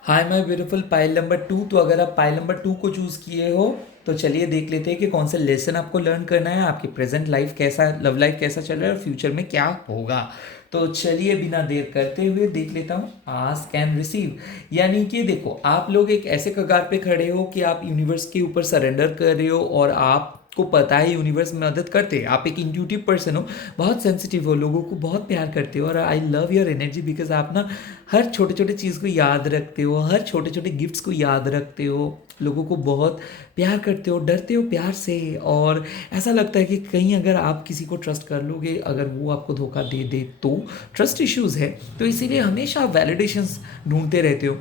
Hi my beautiful pile number 2। तो अगर आप पाइल नंबर 2 को चूज़ किए हो तो चलिए देख लेते हैं कि कौन सा लेसन आपको लर्न करना है, आपकी प्रेजेंट लाइफ कैसा, लव लाइफ कैसा चल रहा है और फ्यूचर में क्या होगा। तो चलिए बिना देर करते हुए देख लेता हूँ आस्क एंड रिसीव। यानी कि देखो आप लोग एक ऐसे कगार पे खड़े हो कि आप यूनिवर्स के ऊपर सरेंडर कर रहे हो और आपको पता है यूनिवर्स मदद करते हैं। आप एक इंट्यूटिव पर्सन हो, बहुत सेंसिटिव हो, लोगों को बहुत प्यार करते हो और I love your energy because आप ना हर छोटे छोटे चीज़ को याद रखते हो, हर छोटे छोटे गिफ्ट्स को याद रखते हो, लोगों को बहुत प्यार करते हो, डरते हो प्यार से, और ऐसा लगता है कि कहीं अगर आप किसी को ट्रस्ट कर लोगे, अगर वो आपको धोखा दे दे तो ट्रस्ट इश्यूज़ है। तो इसीलिए हमेशा आप वैलिडेशंस ढूंढते रहते हो।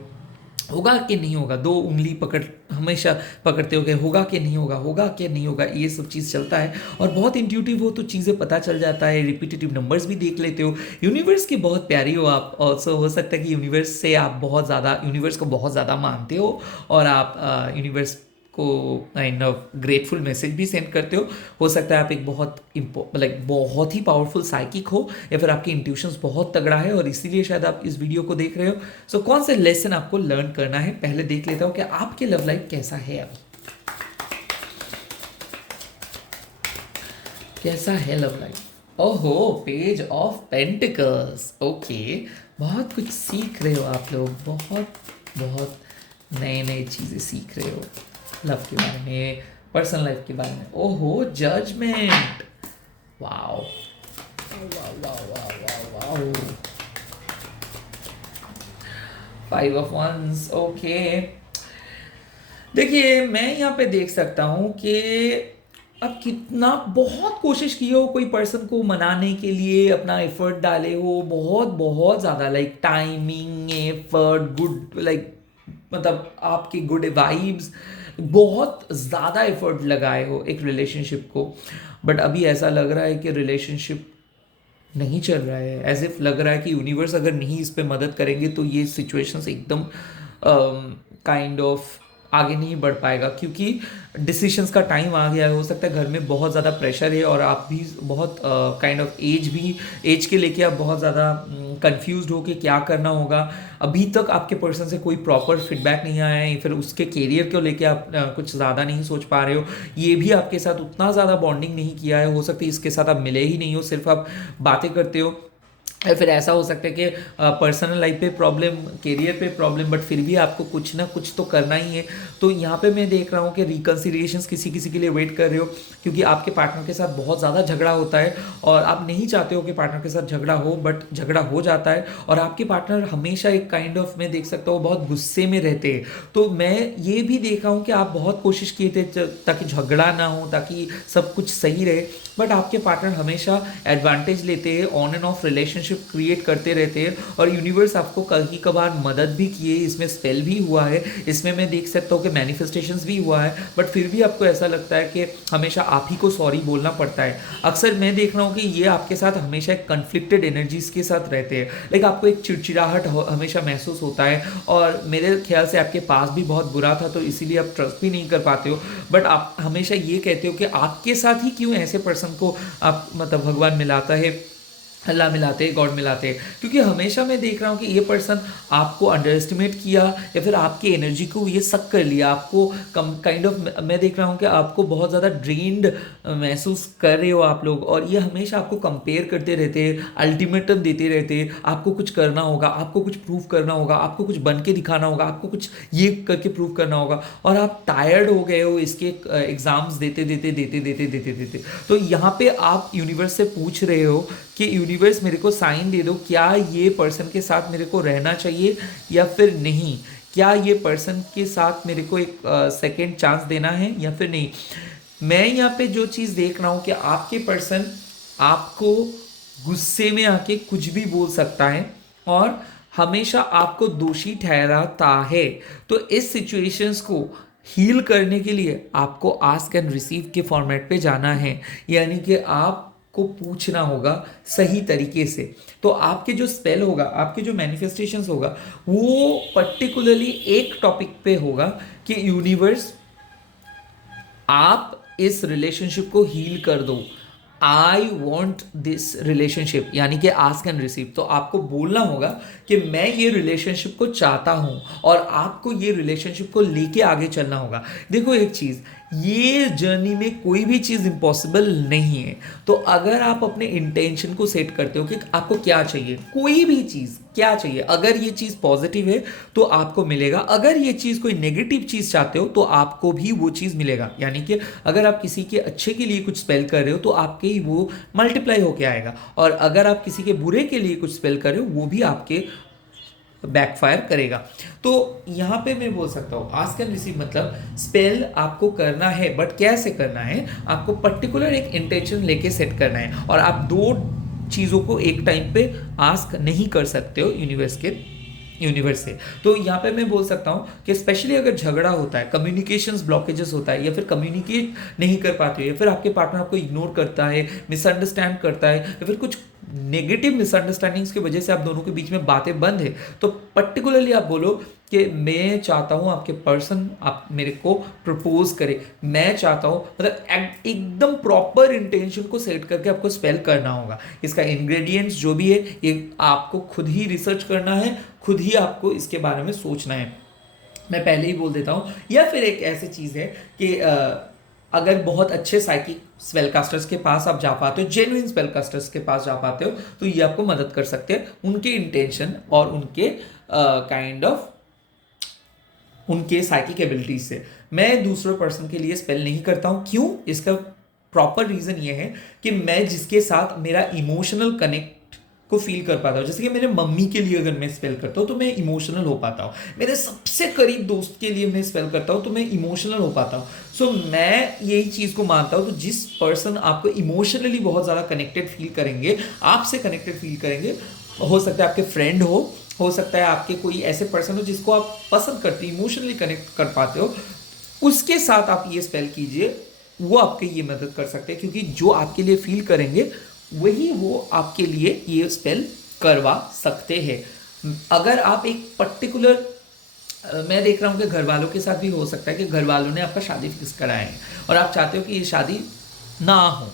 होगा कि नहीं होगा, दो उंगली पकड़ हमेशा पकड़ते हो कि होगा कि नहीं होगा, होगा कि नहीं होगा, ये सब चीज़ चलता है। और बहुत इंट्यूटिव हो तो चीज़ें पता चल जाता है, रिपीटेटिव नंबर्स भी देख लेते हो, यूनिवर्स की बहुत प्यारी हो आप। ऑल्सो हो सकता है कि यूनिवर्स से आप बहुत ज़्यादा, यूनिवर्स को बहुत ज़्यादा मानते हो और आप यूनिवर्स को काइंड ऑफ ग्रेटफुल मैसेज भी सेंड करते हो सकता है आप एक बहुत लाइक बहुत ही पावरफुल साइकिक हो, या फिर आपकी इंट्यूशंस बहुत तगड़ा है और इसीलिए शायद आप इस वीडियो को देख रहे हो। सो कौन से लेसन आपको लर्न करना है, पहले देख लेता हूं कि आपके लव लाइफ कैसा है अब, कैसा है लव लाइफ। ओहो, पेज ऑफ पेंटिकल्स, ओके, बहुत कुछ सीख रहे हो आप लोग, बहुत बहुत नए नए चीज़ें सीख रहे हो लव के बारे में, पर्सनल लाइफ के बारे में। ओहो, judgement, wow wow wow wow wow, 5 of wands, okay. देखिए मैं यहाँ पे देख सकता हूँ कि अब कितना बहुत कोशिश की हो कोई पर्सन को मनाने के लिए, अपना एफर्ट डाले हो बहुत बहुत ज़्यादा, like timing, effort, good like मतलब आपकी गुड वाइब्स, बहुत ज़्यादा एफर्ट लगाए हो एक रिलेशनशिप को, बट अभी ऐसा लग रहा है कि रिलेशनशिप नहीं चल रहा है, एज इफ लग रहा है कि यूनिवर्स अगर नहीं इस पे मदद करेंगे तो ये सिचुएशंस एकदम काइंड ऑफ आगे नहीं बढ़ पाएगा, क्योंकि डिसीशंस का टाइम आ गया है। हो सकता है घर में बहुत ज़्यादा प्रेशर है और आप भी बहुत काइंड ऑफ एज के लेके आप बहुत ज़्यादा कंफ्यूज्ड हो कि क्या करना होगा। अभी तक आपके पर्सन से कोई प्रॉपर फीडबैक नहीं आया है, फिर उसके कैरियर को लेके आप कुछ ज़्यादा नहीं सोच पा रहे हो, ये भी आपके साथ उतना ज़्यादा बॉन्डिंग नहीं किया है, हो सकता है इसके साथ आप मिले ही नहीं हो, सिर्फ आप बातें करते हो। या फिर ऐसा हो सकता है कि पर्सनल लाइफ पे प्रॉब्लम, करियर पे प्रॉब्लम, बट फिर भी आपको कुछ ना कुछ तो करना ही है। तो यहाँ पे मैं देख रहा हूँ कि रिकन्सिलिएशंस किसी किसी के लिए वेट कर रहे हो, क्योंकि आपके पार्टनर के साथ बहुत ज़्यादा झगड़ा होता है और आप नहीं चाहते हो कि पार्टनर के साथ झगड़ा हो, बट झगड़ा हो जाता है। और आपके पार्टनर हमेशा एक काइंड ऑफ, मैं देख सकता हूँ बहुत गुस्से में रहते हैं। तो मैं ये भी देख रहा हूँ कि आप बहुत कोशिश किए थे ताकि झगड़ा ना हो, ताकि सब कुछ सही रहे, बट आपके पार्टनर हमेशा एडवांटेज लेते हैं, on end of relationship create करते रहते हैं। और यूनिवर्स आपको कभी कभार मदद भी किए, इसमें स्पेल भी हुआ है, इसमें मैं देख सकता हूँ कि मैनिफेस्टेशंस भी हुआ है, बट फिर भी आपको ऐसा लगता है कि हमेशा आप ही को सॉरी बोलना पड़ता है। अक्सर मैं देख रहा हूँ कि ये आपके साथ हमेशा एक कन्फ्लिक्टेड एनर्जीज के साथ रहते हैं, लाइक आपको एक चिड़चिड़ाहट हमेशा महसूस होता है, और मेरे ख्याल से आपके पास भी बहुत बुरा था तो इसीलिए आप ट्रस्ट भी नहीं कर पाते हो। बट आप हमेशा ये कहते हो कि आपके साथ ही क्यों ऐसे पर्सन को आप मतलब भगवान मिलाता है, अल्लाह मिलाते हैं, गॉड मिलाते हैं, क्योंकि हमेशा मैं देख रहा हूँ कि ये पर्सन आपको अंडर एस्टिमेट किया या फिर आपकी एनर्जी को ये सक कर लिया, आपको कम काइंड ऑफ, मैं देख रहा हूँ कि आपको बहुत ज़्यादा ड्रेन्ड महसूस कर रहे हो आप लोग, और ये हमेशा आपको कंपेयर करते रहते हैं, अल्टीमेटम देते रहते हैं, आपको कुछ करना होगा, आपको कुछ प्रूव करना होगा, आपको कुछ बन के दिखाना होगा, आपको कुछ ये करके प्रूव करना होगा, और आप टायर्ड हो गए हो इसके एग्जाम्स देते देते देते देते देते देते। तो यहाँ पे आप यूनिवर्स से पूछ रहे हो कि यूनिवर्स मेरे को साइन दे दो, क्या ये पर्सन के साथ मेरे को रहना चाहिए या फिर नहीं, क्या ये पर्सन के साथ मेरे को एक सेकेंड चांस देना है या फिर नहीं। मैं यहाँ पे जो चीज़ देख रहा हूँ कि आपके पर्सन आपको गुस्से में आके कुछ भी बोल सकता है और हमेशा आपको दोषी ठहराता है। तो इस सिचुएशंस को हील करने के लिए आपको आस्क एंड रिसीव के फॉर्मेट पे जाना है, यानी कि आप को पूछना होगा सही तरीके से। तो आपके जो स्पेल होगा, आपके जो मैनिफेस्टेशंस होगा, वो पर्टिकुलरली एक टॉपिक पे होगा कि यूनिवर्स आप इस रिलेशनशिप को हील कर दो, आई वॉन्ट दिस रिलेशनशिप, यानी कि आस्क एंड रिसीव। तो आपको बोलना होगा कि मैं ये रिलेशनशिप को चाहता हूं और आपको ये रिलेशनशिप को लेके आगे चलना होगा। देखो एक चीज़, ये जर्नी में कोई भी चीज़ इम्पॉसिबल नहीं है। तो अगर आप अपने इंटेंशन को सेट करते हो कि आपको क्या चाहिए, कोई भी चीज़ क्या चाहिए, अगर ये चीज़ पॉजिटिव है तो आपको मिलेगा, अगर ये चीज़ कोई नेगेटिव चीज़ चाहते हो तो आपको भी वो चीज़ मिलेगा। यानी कि अगर आप किसी के अच्छे के लिए कुछ स्पेल कर रहे हो तो आपके ही वो मल्टीप्लाई होके आएगा, और अगर आप किसी के बुरे के लिए कुछ स्पेल कर रहे हो वो भी आपके बैकफायर करेगा। तो यहाँ पे मैं बोल सकता हूँ आस्क एंड रिसीव मतलब स्पेल आपको करना है, बट कैसे करना है, आपको पर्टिकुलर एक इंटेंशन लेके सेट करना है, और आप दो चीज़ों को एक टाइम पे आस्क नहीं कर सकते हो यूनिवर्स के। यूनिवर्स से। तो यहाँ पे मैं बोल सकता हूँ कि स्पेशली अगर झगड़ा होता है, कम्युनिकेशंस ब्लॉकेजेस होता है, या फिर कम्युनिकेट नहीं कर पाते हो, या फिर आपके पार्टनर आपको इग्नोर करता है, मिसअंडरस्टैंड करता है, या फिर कुछ नेगेटिव मिसअंडरस्टैंडिंग्स की वजह से आप दोनों के बीच में बातें बंद है, तो पर्टिकुलरली आप बोलो कि मैं चाहता हूँ आपके पर्सन आप मेरे को प्रपोज करे, मैं चाहता हूँ, मतलब एकदम प्रॉपर इंटेंशन को सेट करके आपको स्पेल करना होगा। इसका इंग्रेडिएंट्स जो भी है ये आपको खुद ही रिसर्च करना है, खुद ही आपको इसके बारे में सोचना है, मैं पहले ही बोल देता हूँ। या फिर एक ऐसी चीज़ है कि अगर बहुत अच्छे साइकिक स्पेलकास्टर्स के पास आप जा पाते हो, जेन्युइन स्पेलकास्टर्स के पास जा पाते हो, तो ये आपको मदद कर सकते हैं उनके इंटेंशन और उनके काइंड ऑफ उनके साइकिक एबिलिटीज से। मैं दूसरे पर्सन के लिए स्पेल नहीं करता हूँ। क्यों? इसका प्रॉपर रीजन ये है कि मैं जिसके साथ मेरा इमोशनल कनेक्ट को फील कर पाता हूँ, जैसे कि मेरे मम्मी के लिए अगर मैं स्पेल करता हूँ तो मैं इमोशनल हो पाता हूँ, मेरे सबसे करीब दोस्त के लिए मैं स्पेल करता हूँ तो मैं इमोशनल हो पाता हूँ। सो मैं यही चीज़ को मानता हूँ, तो जिस पर्सन आपको इमोशनली बहुत ज़्यादा कनेक्टेड फील करेंगे, आपसे कनेक्टेड फील करेंगे, हो सकता है आपके फ्रेंड हो सकता है आपके कोई ऐसे पर्सन हो जिसको आप पसंद करते हो, इमोशनली कनेक्ट कर पाते हो, उसके साथ आप ये स्पेल कीजिए, वो आपके ये मदद कर सकते हैं, क्योंकि जो आपके लिए फील करेंगे वही वो आपके लिए ये स्पेल करवा सकते हैं। अगर आप एक पर्टिकुलर मैं देख रहा हूँ कि घर वालों के साथ भी हो सकता है कि घर वालों ने आपका शादी फिक्स कराया है और आप चाहते हो कि ये शादी ना हो,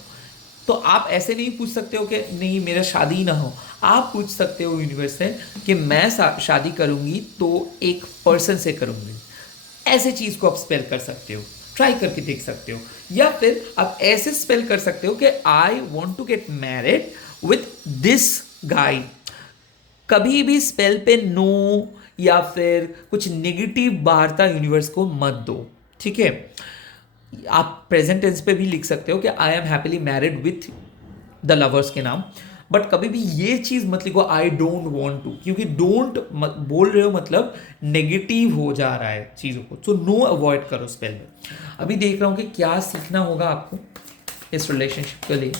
तो आप ऐसे नहीं पूछ सकते हो कि नहीं मेरा शादी ना हो। आप पूछ सकते हो यूनिवर्स से कि मैं शादी करूंगी तो एक पर्सन से करूंगी। ऐसे चीज को आप स्पेल कर सकते हो, ट्राई करके देख सकते हो। या फिर आप ऐसे स्पेल कर सकते हो कि I want to get married with this guy. कभी भी स्पेल पे नो या फिर कुछ नेगेटिव वार्ता यूनिवर्स को मत दो, ठीक है। आप प्रेजेंट टेंस पे भी लिख सकते हो कि I am happily married with the lovers के नाम, बट कभी भी ये चीज मत लिखो आई डोंट वांट टू, क्योंकि डोंट बोल रहे हो मतलब नेगेटिव हो जा रहा है चीजों को। सो नो अवॉइड करो स्पेल में। अभी देख रहा हूं कि क्या सीखना होगा आपको इस रिलेशनशिप के लिए।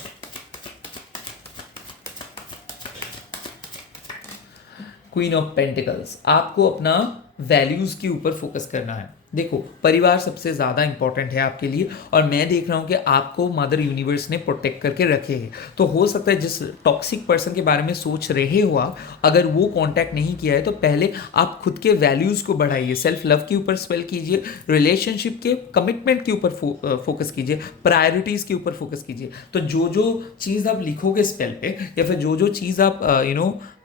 क्वीन ऑफ पेंटिकल्स, आपको अपना वैल्यूज के ऊपर फोकस करना है। देखो परिवार सबसे ज़्यादा इंपॉर्टेंट है आपके लिए, और मैं देख रहा हूँ कि आपको मदर यूनिवर्स ने प्रोटेक्ट करके रखे हैं। तो हो सकता है जिस टॉक्सिक पर्सन के बारे में सोच रहे हो आप, अगर वो कांटेक्ट नहीं किया है तो पहले आप खुद के वैल्यूज़ को बढ़ाइए, सेल्फ लव के ऊपर स्पेल कीजिए, रिलेशनशिप के कमिटमेंट के ऊपर फोकस कीजिए, प्रायोरिटीज़ के ऊपर फोकस कीजिए। तो जो जो चीज़ आप लिखोगे स्पेल पे, या फिर जो जो चीज़ आप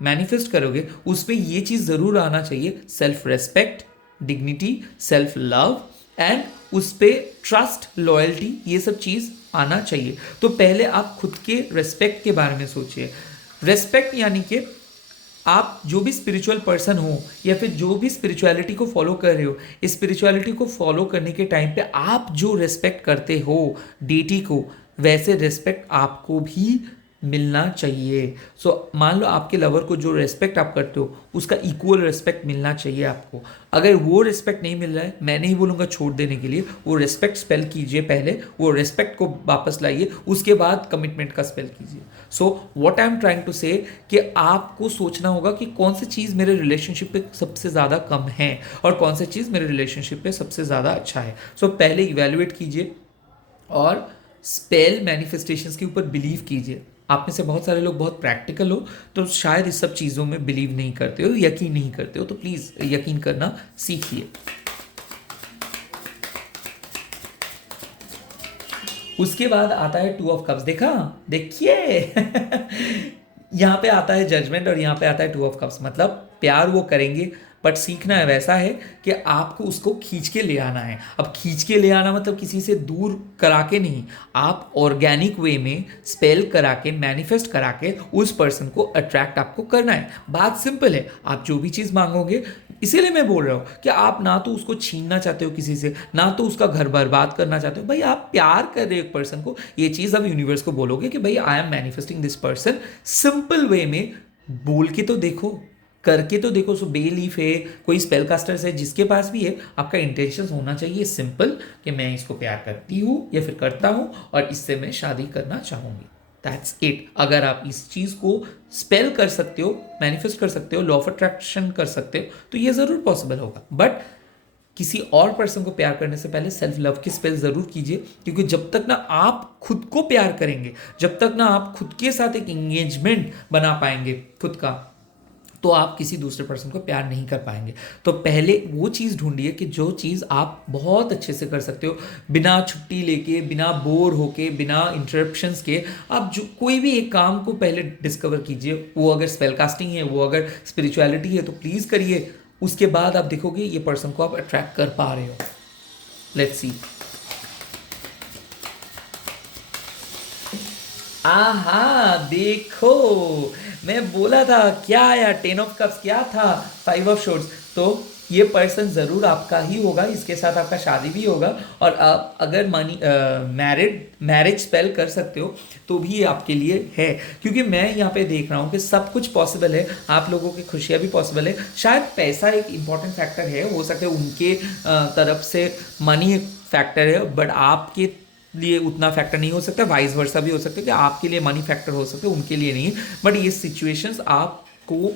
मैनिफेस्ट करोगे, उसमें ये चीज़ ज़रूर आना चाहिए, self respect, dignity, self love and उस पे ट्रस्ट, लॉयल्टी, ये सब चीज़ आना चाहिए। तो पहले आप खुद के रेस्पेक्ट के बारे में सोचिए। रेस्पेक्ट यानी कि आप जो भी स्पिरिचुअल पर्सन हो या फिर जो भी स्पिरिचुअलिटी को फॉलो कर रहे हो, इस स्पिरिचुअलिटी को फॉलो करने के टाइम पे आप जो रेस्पेक्ट करते हो डीटी को, वैसे रेस्पेक्ट आपको भी मिलना चाहिए। सो मान लो आपके लवर को जो रेस्पेक्ट आप करते हो उसका इक्वल रेस्पेक्ट मिलना चाहिए आपको। अगर वो रेस्पेक्ट नहीं मिल रहा है, मैं नहीं बोलूँगा छोड़ देने के लिए, वो रेस्पेक्ट स्पेल कीजिए, पहले वो रेस्पेक्ट को वापस लाइए, उसके बाद कमिटमेंट का स्पेल कीजिए। So what I am trying to say कि आपको सोचना होगा कि कौन सी चीज़ मेरे रिलेशनशिप पे सबसे ज़्यादा कम है और कौन सी चीज़ मेरे रिलेशनशिप पे सबसे ज़्यादा अच्छा है। सो पहले इवेल्युएट कीजिए और स्पेल मैनिफेस्टेशंस के ऊपर बिलीव कीजिए। आप में से बहुत सारे लोग बहुत प्रैक्टिकल हो तो शायद इस सब चीज़ों में बिलीव नहीं करते हो, यकीन नहीं करते हो, तो प्लीज़ यकीन करना सीखिए। उसके बाद आता है 2 ऑफ कप्स। देखा, देखिए यहाँ पे आता है जजमेंट और यहाँ पे आता है 2 ऑफ कप्स। मतलब प्यार वो करेंगे, बट सीखना है वैसा है कि आपको उसको खींच के ले आना है। अब खींच के ले आना मतलब किसी से दूर करा के नहीं, आप ऑर्गेनिक वे में स्पेल करा के, मैनिफेस्ट करा के उस पर्सन को अट्रैक्ट आपको करना है। बात सिंपल है, आप जो भी चीज़ मांगोगे, इसीलिए मैं बोल रहा हूँ कि आप ना तो उसको छीनना चाहते हो किसी से, ना तो उसका घर बर्बाद करना चाहते हो। भाई आप प्यार कर रहे हो एक पर्सन को, ये चीज़ अब यूनिवर्स को बोलोगे कि भाई I am manifesting this person, simple way में बोल के तो देखो, करके तो देखो। सो बेलीफ है, कोई स्पेल कास्टर है, जिसके पास भी है, आपका इंटेंशन होना चाहिए सिंपल कि मैं इसको प्यार करती हूँ या फिर करता हूँ और इससे मैं शादी करना चाहूँगी। That's it. अगर आप इस चीज़ को स्पेल कर सकते हो, मैनिफेस्ट कर सकते हो, लॉ ऑफ अट्रैक्शन कर सकते हो, तो ये ज़रूर पॉसिबल होगा। बट किसी और पर्सन को प्यार करने से पहले सेल्फ लव की स्पेल ज़रूर कीजिए, क्योंकि जब तक ना आप खुद को प्यार करेंगे, जब तक ना आप खुद के साथ एक एंगेजमेंट बना पाएंगे खुद का, तो आप किसी दूसरे पर्सन को प्यार नहीं कर पाएंगे। तो पहले वो चीज़ ढूंढिए कि जो चीज़ आप बहुत अच्छे से कर सकते हो, बिना छुट्टी लेके, बिना बोर होके, बिना इंटरप्शंस के। आप जो कोई भी एक काम को पहले डिस्कवर कीजिए। वो अगर स्पेल कास्टिंग है, वो अगर स्पिरिचुअलिटी है, तो प्लीज़ करिए। उसके बाद आप देखोगे ये पर्सन को आप अट्रैक्ट कर पा रहे हो। Let's see. आहा, देखो, मैं बोला था क्या आया, 10 ऑफ कप्स क्या था, 5 ऑफ शोर्ट्स। तो ये पर्सन ज़रूर आपका ही होगा, इसके साथ आपका शादी भी होगा। और आप अगर मैरिज स्पेल कर सकते हो तो भी ये आपके लिए है, क्योंकि मैं यहाँ पे देख रहा हूँ कि सब कुछ पॉसिबल है। आप लोगों की खुशियाँ भी पॉसिबल है। शायद पैसा एक इंपॉर्टेंट फैक्टर है, हो सकता है उनके तरफ से मनी एक फैक्टर है, बट आपके लिए उतना फैक्टर नहीं हो सकता। वाइस वर्सा भी हो सकता है कि आपके लिए मनी फैक्टर हो सकता है, उनके लिए नहीं। बट ये सिचुएशंस आपको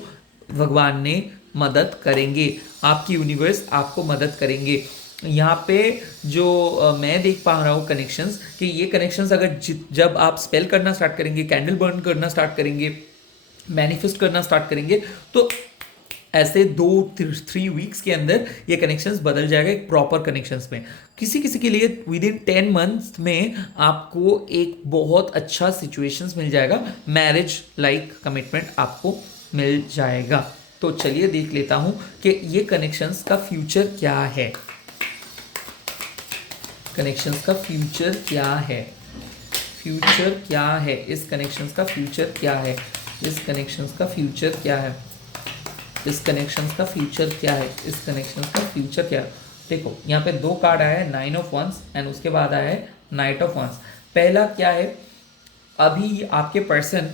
भगवान ने मदद करेंगे, आपकी यूनिवर्स आपको मदद करेंगे। यहाँ पे जो मैं देख पा रहा हूँ कनेक्शंस, कि ये कनेक्शंस अगर जब आप स्पेल करना स्टार्ट करेंगे, कैंडल बर्न करना स्टार्ट करेंगे, मैनिफेस्ट करना स्टार्ट करेंगे, तो ऐसे 2-3 वीक्स के अंदर ये कनेक्शंस बदल जाएगा एक प्रॉपर कनेक्शंस में। किसी किसी के लिए विद इन 10 मंथ्स में आपको एक बहुत अच्छा सिचुएशंस मिल जाएगा, मैरिज लाइक कमिटमेंट आपको मिल जाएगा। तो चलिए देख लेता हूँ कि ये कनेक्शंस का फ्यूचर क्या है। कनेक्शंस का फ्यूचर क्या है, फ्यूचर क्या है, इस कनेक्शंस का फ्यूचर क्या है, इस कनेक्शंस का फ्यूचर क्या है, इस कनेक्शंस का फ्यूचर क्या है, इस कनेक्शंस का फ्यूचर क्या है। देखो यहाँ पे 2 कार्ड आया है, 9 ऑफ वंस, एंड उसके बाद आया है नाइट ऑफ वंस। पहला क्या है, अभी आपके पर्सन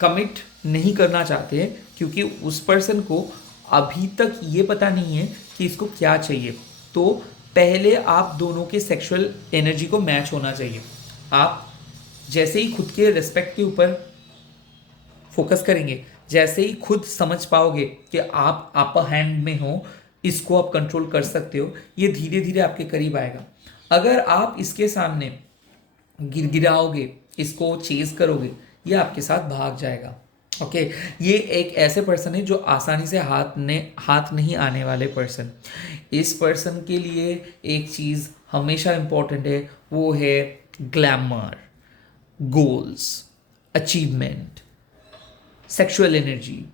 कमिट नहीं करना चाहते हैं, क्योंकि उस पर्सन को अभी तक ये पता नहीं है कि इसको क्या चाहिए। तो पहले आप दोनों के सेक्सुअल एनर्जी को मैच होना चाहिए। आप जैसे ही खुद के रिस्पेक्ट के ऊपर फोकस करेंगे, जैसे ही खुद समझ पाओगे कि आप अपर हैंड में हो, इसको आप कंट्रोल कर सकते हो, ये धीरे धीरे आपके करीब आएगा। अगर आप इसके सामने गिड़गिड़ाओगे, इसको चेज करोगे, ये आपके साथ भाग जाएगा। ओके, ये एक ऐसे पर्सन है जो आसानी से हाथ नहीं आने वाले पर्सन। इस पर्सन के लिए एक चीज़ हमेशा इम्पोर्टेंट है, वो है glamour, goals, achievement, sexual energy,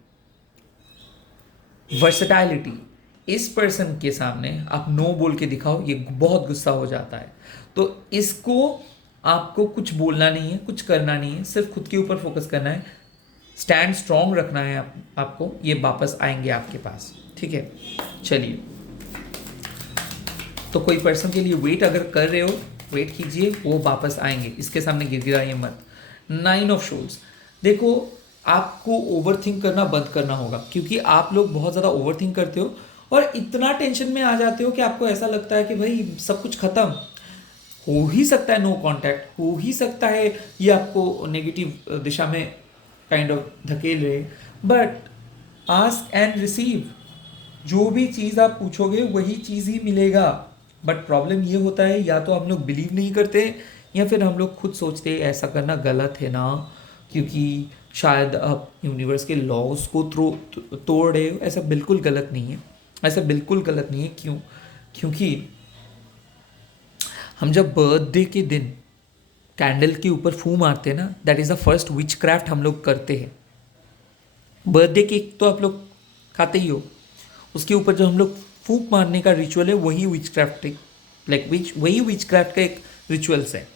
versatility. इस पर्सन के सामने आप नो बोल के दिखाओ, ये बहुत गुस्सा हो जाता है। तो इसको आपको कुछ बोलना नहीं है, कुछ करना नहीं है, सिर्फ खुद के ऊपर फोकस करना है, स्टैंड स्ट्रॉन्ग रखना है आपको। ये वापस आएंगे आपके पास, ठीक है। चलिए, तो कोई पर्सन के लिए वेट अगर कर रहे हो, वेट कीजिए, वो वापस आएंगे, इसके सामने गिड़गिड़ाइए मत। 9 ऑफ शोर्ट्स, देखो आपको ओवरथिंक करना बंद करना होगा, क्योंकि आप लोग बहुत ज़्यादा ओवरथिंक करते हो और इतना टेंशन में आ जाते हो कि आपको ऐसा लगता है कि भाई सब कुछ खत्म हो ही सकता है, नो कांटेक्ट हो ही सकता है, ये आपको नेगेटिव दिशा में काइंड ऑफ धकेल रहे। बट आस्क एंड रिसीव, जो भी चीज़ आप पूछोगे वही चीज़ ही मिलेगा। बट प्रॉब्लम ये होता है, या तो हम लोग बिलीव नहीं करते, या फिर हम लोग खुद सोचते हैं ऐसा करना गलत है ना, क्योंकि शायद आप यूनिवर्स के लॉज को तोड़ रहे हो। ऐसा बिल्कुल गलत नहीं है, ऐसा बिल्कुल गलत नहीं है। क्यों? क्योंकि हम जब बर्थडे के दिन कैंडल के ऊपर फूं मारते हैं ना, that is the first which craft हम लोग करते हैं। बर्थडे केक तो आप लोग खाते ही हो, उसके ऊपर जो हम लोग फूंक मारने का रिचुअल है, वही विच क्राफ्ट वही विच क्राफ्ट का एक रिचुअल्स है।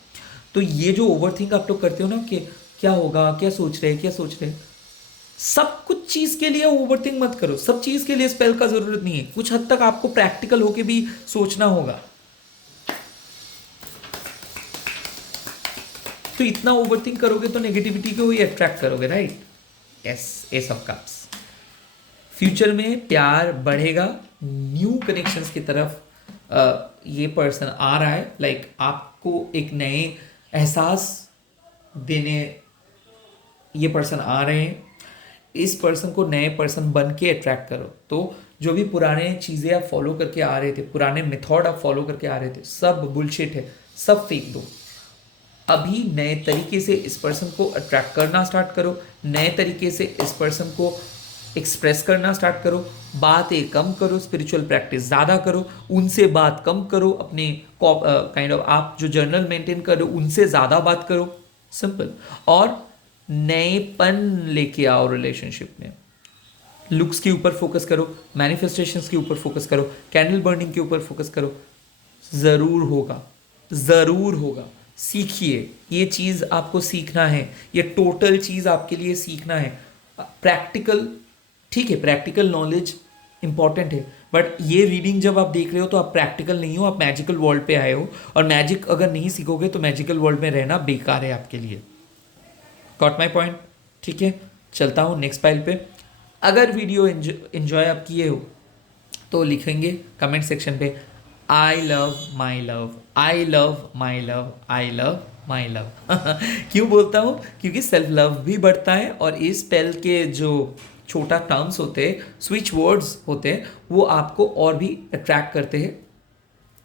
तो ये जो ओवरथिंक आप लोग करते हो ना कि क्या होगा, क्या सोच रहे, क्या सोच रहे, सब कुछ चीज़ के लिए ओवरथिंक मत करो। सब चीज़ के लिए स्पेल का ज़रूरत नहीं है, कुछ हद तक आपको प्रैक्टिकल होके भी सोचना होगा। तो इतना ओवरथिंक करोगे तो नेगेटिविटी को ही अट्रैक्ट करोगे, right? Yes, S of cups. Future में प्यार बढ़ेगा, न्यू कनेक्शंस की तरफ ये पर्सन आ रहा है। लाइक आपको एक नए एहसास देने ये पर्सन आ रहे हैं, इस पर्सन को नए पर्सन बन के अट्रैक्ट करो। तो जो भी पुराने चीज़ें आप फॉलो करके आ रहे थे, पुराने मेथड आप फॉलो करके आ रहे थे, सब बुलशिट है, सब फेंक दो। अभी नए तरीके से इस पर्सन को अट्रैक्ट करना स्टार्ट करो, नए तरीके से इस पर्सन को एक्सप्रेस करना स्टार्ट करो, बातें कम करो, स्पिरिचुअल प्रैक्टिस ज़्यादा करो, उनसे बात कम करो, अपने काइंड ऑफ आप जो जर्नल मेंटेन करो उनसे ज़्यादा बात करो, सिंपल। और नएपन लेके आओ रिलेशनशिप में। लुक्स के ऊपर फोकस करो, मैनिफेस्टेशंस के ऊपर फोकस करो, कैंडल बर्निंग के ऊपर फोकस करो, ज़रूर होगा, ज़रूर होगा। सीखिए, ये चीज़ आपको सीखना है, ये टोटल चीज़ आपके लिए सीखना है। प्रैक्टिकल, ठीक है, प्रैक्टिकल नॉलेज इंपॉर्टेंट है, बट ये रीडिंग जब आप देख रहे हो तो आप प्रैक्टिकल नहीं हो, आप मैजिकल वर्ल्ड पे आए हो, और मैजिक अगर नहीं सीखोगे तो मैजिकल वर्ल्ड में रहना बेकार है आपके लिए। Got my point? ठीक है, चलता हूँ नेक्स्ट फाइल पे। अगर वीडियो एंजॉय आप किए हो तो लिखेंगे कमेंट सेक्शन पे I love my love, I love my love, I love my love. क्यों बोलता हूँ? क्योंकि सेल्फ लव भी बढ़ता है, और इस स्पेल के जो छोटा टर्म्स होते हैं, स्विच वर्ड्स होते हैं, वो आपको और भी अट्रैक्ट करते हैं।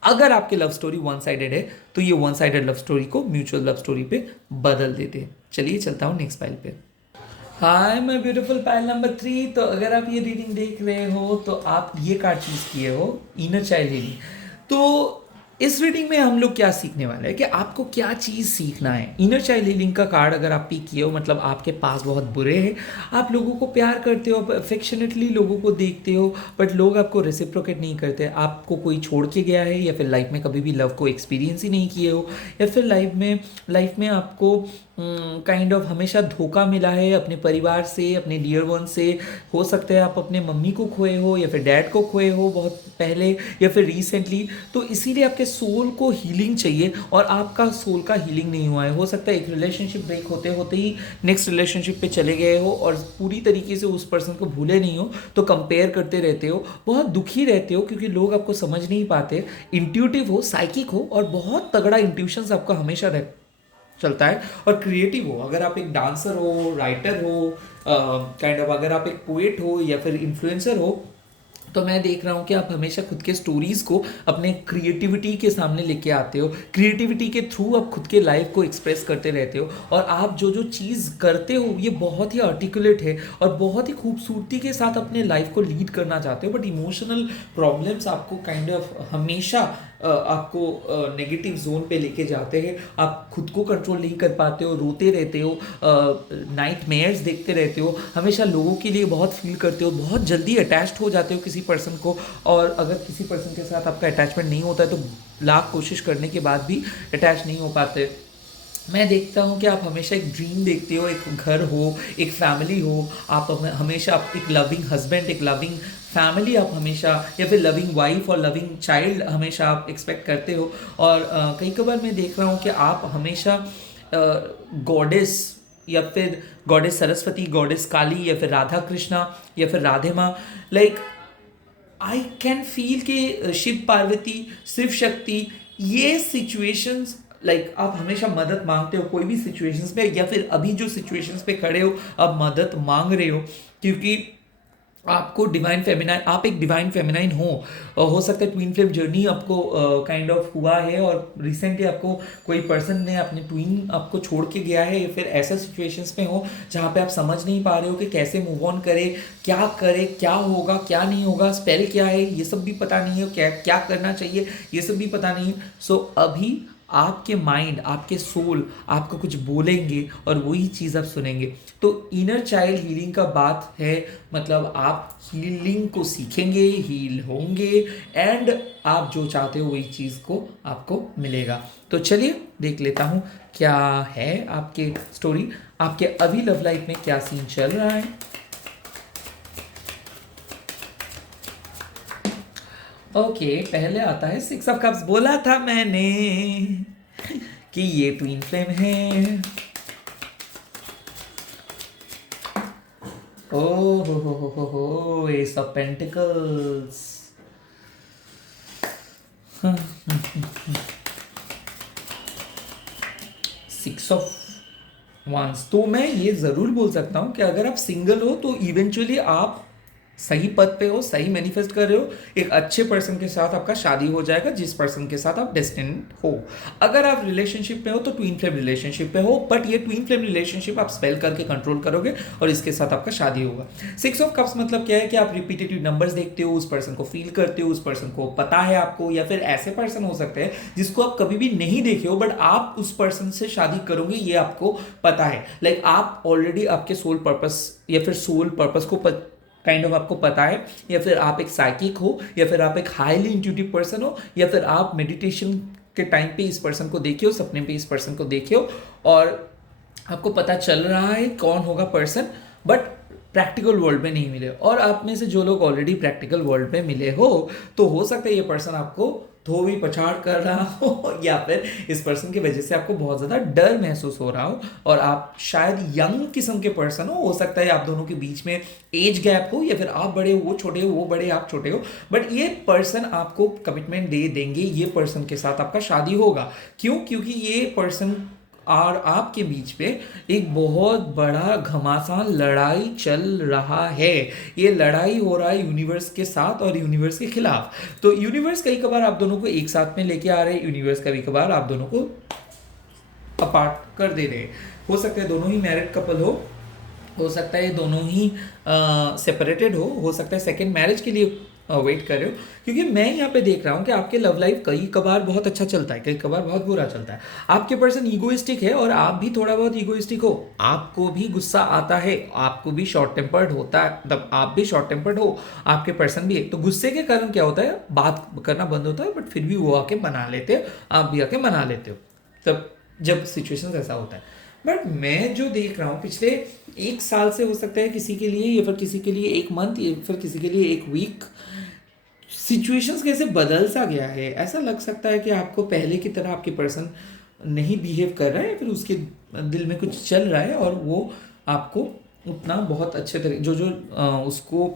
अगर आपकी लव स्टोरी वन साइडेड है तो ये वन साइडेड लव स्टोरी को म्यूचुअल लव स्टोरी पे बदल देते हैं। चलिए चलता हूँ नेक्स्ट फाइल पे। Hi my beautiful pile number 3। तो अगर आप ये रीडिंग देख रहे हो तो आप ये कार्ड चूज किए हो, इनर चाइल्ड रीडिंग। तो इस रीडिंग में हम लोग क्या सीखने वाले हैं कि आपको क्या चीज़ सीखना है। इनर चाइल्ड हीलिंग का कार्ड अगर आप पिक किए हो, मतलब आपके पास बहुत बुरे हैं, आप लोगों को प्यार करते हो, अफेक्शनेटली लोगों को देखते हो, बट लोग आपको रेसिप्रोकेट नहीं करते। आपको कोई छोड़ के गया है, या फिर लाइफ में कभी भी लव को एक्सपीरियंस ही नहीं किए हो, या फिर लाइफ में आपको काइंड ऑफ हमेशा धोखा मिला है अपने परिवार से, अपने डियर वन से। हो सकता है आप अपने मम्मी को खोए हो, या फिर डैड को खोए हो बहुत पहले, या फिर रिसेंटली। तो इसीलिए आपके सोल को हीलिंग चाहिए, और आपका सोल का हीलिंग नहीं हुआ है। हो सकता है एक रिलेशनशिप ब्रेक होते होते ही नेक्स्ट रिलेशनशिप पे चले गए हो, और पूरी तरीके से उस पर्सन को भूले नहीं हो, तो कंपेयर करते रहते हो, बहुत दुखी रहते हो, क्योंकि लोग आपको समझ नहीं पाते। इंट्यूटिव हो, साइकिक हो, और बहुत तगड़ा इंट्यूशंस आपका हमेशा चलता है, और क्रिएटिव हो। अगर आप एक डांसर हो, राइटर हो, काइंड ऑफ अगर आप एक पोएट हो, या फिर इन्फ्लुएंसर हो, तो मैं देख रहा हूँ कि आप हमेशा खुद के स्टोरीज को अपने क्रिएटिविटी के सामने लेके आते हो। क्रिएटिविटी के थ्रू आप खुद के लाइफ को एक्सप्रेस करते रहते हो, और आप जो जो चीज़ करते हो ये बहुत ही आर्टिकुलेट है, और बहुत ही खूबसूरती के साथ अपने लाइफ को लीड करना चाहते हो। बट इमोशनल प्रॉब्लम्स आपको काइंड ऑफ हमेशा आपको नेगेटिव जोन पे लेके जाते हैं। आप खुद को कंट्रोल नहीं कर पाते हो, रोते रहते हो, नाइटमेयर्स देखते रहते हो, हमेशा लोगों के लिए बहुत फील करते हो, बहुत जल्दी अटैच्ड हो जाते हो किसी पर्सन को। और अगर किसी पर्सन के साथ आपका अटैचमेंट नहीं होता है तो लाख कोशिश करने के बाद भी अटैच नहीं हो पाते। मैं देखता हूँ कि आप हमेशा एक ड्रीम देखते हो, एक घर हो, एक फैमिली हो, आप हमेशा एक लविंग हस्बैंड, एक लविंग फैमिली आप हमेशा, या फिर लविंग वाइफ और लविंग चाइल्ड हमेशा आप एक्सपेक्ट करते हो। और कई बार मैं देख रहा हूँ कि आप हमेशा गॉडेस, या फिर गॉडेस सरस्वती, गॉडेस काली, या फिर राधा कृष्णा, या फिर राधे माँ, लाइक आई कैन फील कि शिव पार्वती, शिव शक्ति, ये सिचुएशंस, लाइक आप हमेशा मदद मांगते हो कोई भी सिचुएशंस पे, या फिर अभी जो सिचुएशंस पे खड़े हो आप मदद मांग रहे हो, क्योंकि आपको डिवाइन फेमिनाइन, आप एक डिवाइन फेमिनाइन हो सकता है ट्विन फ्लेम जर्नी आपको काइंड ऑफ हुआ है, और रिसेंटली आपको कोई पर्सन ने अपने ट्विन आपको छोड़ के गया है, या फिर ऐसे सिचुएशंस में हो जहाँ पे आप समझ नहीं पा रहे हो कि कैसे मूव ऑन करे, क्या होगा, क्या नहीं होगा, स्पेल क्या है, ये सब भी पता नहीं है, क्या करना चाहिए ये सब भी पता नहीं है। सो अभी आपके माइंड, आपके सोल आपको कुछ बोलेंगे, और वही चीज़ आप सुनेंगे। तो इनर चाइल्ड हीलिंग का बात है, मतलब आप हीलिंग को सीखेंगे, हील होंगे, एंड आप जो चाहते हो वही चीज़ को आपको मिलेगा। तो चलिए देख लेता हूँ क्या है आपके स्टोरी, आपके अभी लव लाइफ में क्या सीन चल रहा है। ओके, पहले आता है 6 ऑफ कप्स। बोला था मैंने कि ये ट्विन फ्लेम है। हो ace of pentacles. Six of wands तो मैं ये ज़रूर बोल सकता हूँ कि अगर आप सिंगल हो तो इवेंचुअली आप सही पद पे हो, सही मैनिफेस्ट कर रहे हो, एक अच्छे पर्सन के साथ आपका शादी हो जाएगा जिस पर्सन के साथ आप डेस्टिन्ड हो। अगर आप रिलेशनशिप में हो तो ट्विन फ्लेम रिलेशनशिप पे हो, बट ये ट्विन फ्लेम रिलेशनशिप आप स्पेल करके कंट्रोल करोगे और इसके साथ आपका शादी होगा। 6 ऑफ कप्स मतलब क्या है कि आप रिपीटेटिव नंबर्स देखते हो, उस पर्सन को फील करते हो, उस पर्सन को पता है आपको, या फिर ऐसे पर्सन हो सकते हैं जिसको आप कभी भी नहीं देखे हो बट आप उस पर्सन से शादी करोगे ये आपको पता है। लाइक आप ऑलरेडी आपके सोल पर्पस या फिर सोल पर्पस को काइंड ऑफ आपको पता है, या फिर आप एक साइकिक हो, या फिर आप एक हाईली इंट्यूटिव पर्सन हो, या फिर आप मेडिटेशन के टाइम पे इस पर्सन को देखे हो, सपने पे इस पर्सन को देखे हो और आपको पता चल रहा है कौन होगा पर्सन, बट प्रैक्टिकल वर्ल्ड में नहीं मिले। और आप में से जो लोग ऑलरेडी प्रैक्टिकल वर्ल्ड में मिले हो तो हो सकता है ये पर्सन आपको धोबी पछाड़ कर रहा हो या फिर इस पर्सन की वजह से आपको बहुत ज़्यादा डर महसूस हो रहा हो और आप शायद यंग किस्म के पर्सन हो सकता है आप दोनों के बीच में एज गैप हो, या फिर आप बड़े हो वो छोटे हो, वो बड़े आप छोटे हो, बट ये पर्सन आपको कमिटमेंट दे देंगे, ये पर्सन के साथ आपका शादी होगा। क्यों? क्योंकि ये पर्सन और आपके बीच पे एक बहुत बड़ा घमासान लड़ाई चल रहा है। ये लड़ाई हो रहा है यूनिवर्स के साथ और यूनिवर्स के खिलाफ। तो यूनिवर्स कई कबार आप दोनों को एक साथ में लेके आ रहे हैं, यूनिवर्स कभी कबार आप दोनों को अपार्ट कर दे रहे हैं। हो सकता है दोनों ही मैरिड कपल हो सकता है दोनों ही सेपरेटेड हो सकता है सेकेंड मैरिज के लिए वेट कर रहे हो। क्योंकि मैं यहाँ पे देख रहा हूँ कि आपके लव लाइफ कई कबार बहुत अच्छा चलता है, कई कबार बहुत बुरा चलता है। आपके पर्सन ईगोइस्टिक है और आप भी थोड़ा बहुत ईगोइस्टिक हो, आपको भी गुस्सा आता है, आपको भी शॉर्ट टेम्पर्ड होता है, तब आप भी शॉर्ट टेम्पर्ड हो, आपके पर्सन भी है। तो गुस्से के कारण क्या होता है, बात करना बंद होता है, बट फिर भी वो आके मना लेते हो, आप भी आके मना लेते हो तब जब सिचुएशन ऐसा होता है। बट मैं जो देख रहा हूँ पिछले 1 साल से, हो सकता है किसी के लिए, या फिर किसी के लिए 1 मंथ, या फिर किसी के लिए 1 वीक, सिचुएशंस कैसे बदल सा गया है। ऐसा लग सकता है कि आपको पहले की तरह आपके पर्सन नहीं बिहेव कर रहा है, या फिर उसके दिल में कुछ चल रहा है और वो आपको उतना बहुत अच्छे तरीके उसको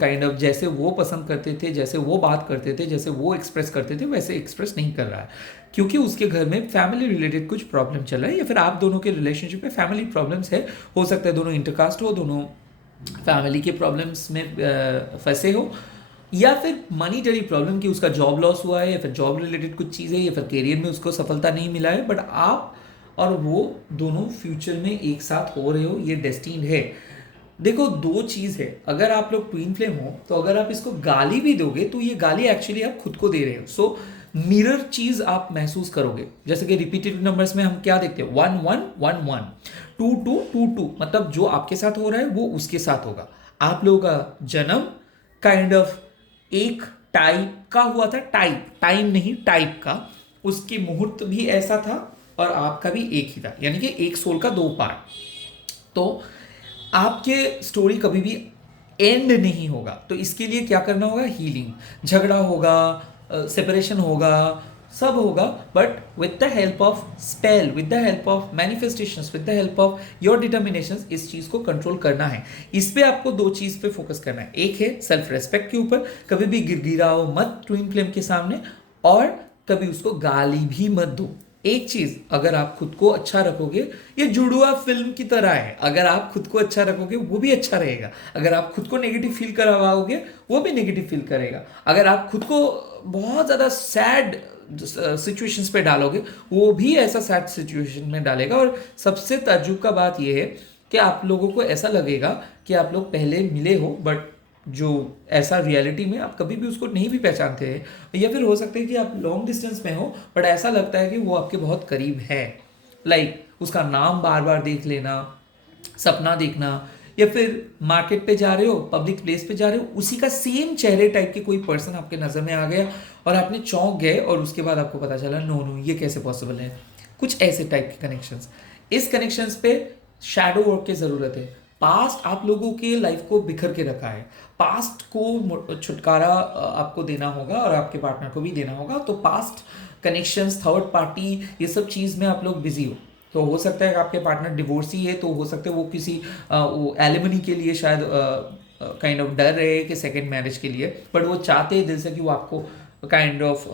काइंड ऑफ जैसे वो पसंद करते थे, जैसे वो बात करते थे, जैसे वो एक्सप्रेस करते थे, वैसे एक्सप्रेस नहीं कर रहा है। क्योंकि उसके घर में फैमिली रिलेटेड कुछ प्रॉब्लम चल रहा है, या फिर आप दोनों के रिलेशनशिप में फैमिली प्रॉब्लम्स है। हो सकता है दोनों इंटरकास्ट हो, दोनों फैमिली के प्रॉब्लम्स में फंसे हो, या फिर मनीटरी प्रॉब्लम कि उसका जॉब लॉस हुआ है, या फिर जॉब रिलेटेड कुछ चीज़ें, या फिर करियर में उसको सफलता नहीं मिला है, बट आप और वो दोनों फ्यूचर में एक साथ हो रहे हो, ये डेस्टिन्ड है। देखो दो चीज़ है, अगर आप लोग ट्विन फ्लेम हो तो अगर आप इसको गाली भी दोगे तो ये गाली एक्चुअली आप खुद को दे रहे हो। सो मिरर चीज आप महसूस करोगे। जैसे कि रिपीटेटिव नंबर्स में हम क्या देखते हैं, 1 1 1 1, 2 2 2 2, मतलब जो आपके साथ हो रहा है वो उसके साथ होगा। आप लोगों का जन्म काइंड ऑफ एक टाइप का हुआ था, टाइम नहीं टाइप का, उसकी मुहूर्त भी ऐसा था और आपका भी एक ही था, यानी कि एक सोल का 2 पार्ट। तो आपके स्टोरी कभी भी एंड नहीं होगा। तो इसके लिए क्या करना होगा, हीलिंग, झगड़ा होगा, सेपरेशन होगा, सब होगा, but with the help of spell, with the help of manifestations, with the help of your determinations इस चीज़ को कंट्रोल करना है। इस पे आपको 2 चीज़ पे फोकस करना है। एक है सेल्फ रेस्पेक्ट के ऊपर, कभी भी गिड़गिड़ाओ मत ट्विन फ्लेम के सामने, और कभी उसको गाली भी मत दो। एक चीज, अगर आप खुद को अच्छा रखोगे, ये जुड़वा फिल्म की तरह है, अगर आप खुद को अच्छा रखोगे वो भी अच्छा रहेगा। अगर आप खुद को नेगेटिव फील करवाओगे वो भी नेगेटिव फील करेगा। अगर आप खुद को बहुत ज़्यादा सैड सिचुएशंस पे डालोगे वो भी ऐसा सैड सिचुएशन में डालेगा। और सबसे ताज्जुब का बात यह है कि आप लोगों को ऐसा लगेगा कि आप लोग पहले मिले हो, बट जो ऐसा रियलिटी में आप कभी भी उसको नहीं भी पहचानते हैं, या फिर हो सकता है कि आप लॉन्ग डिस्टेंस में हो बट ऐसा लगता है कि वो आपके बहुत करीब है। लाइक उसका नाम बार बार देख लेना, सपना देखना, या फिर मार्केट पे जा रहे हो, पब्लिक प्लेस पे जा रहे हो, उसी का सेम चेहरे टाइप के कोई पर्सन आपके नज़र में आ गया और आपने चौंक गए, और उसके बाद आपको पता चला नो ये कैसे पॉसिबल है। कुछ ऐसे टाइप के कनेक्शंस, इस कनेक्शंस पे शैडो वर्क की ज़रूरत है। पास्ट आप लोगों के लाइफ को बिखर के रखा है, पास्ट को छुटकारा आपको देना होगा और आपके पार्टनर को भी देना होगा। तो पास्ट कनेक्शंस, थर्ड पार्टी, ये सब चीज़ में आप लोग बिजी हो। तो हो सकता है कि आपके पार्टनर डिवोर्सी है, तो हो सकता है वो किसी वो एलिमनी के लिए शायद काइंड ऑफ डर रहे कि सेकेंड मैरिज के लिए, बट वो चाहते हैं दिल से कि वो आपको काइंड ऑफ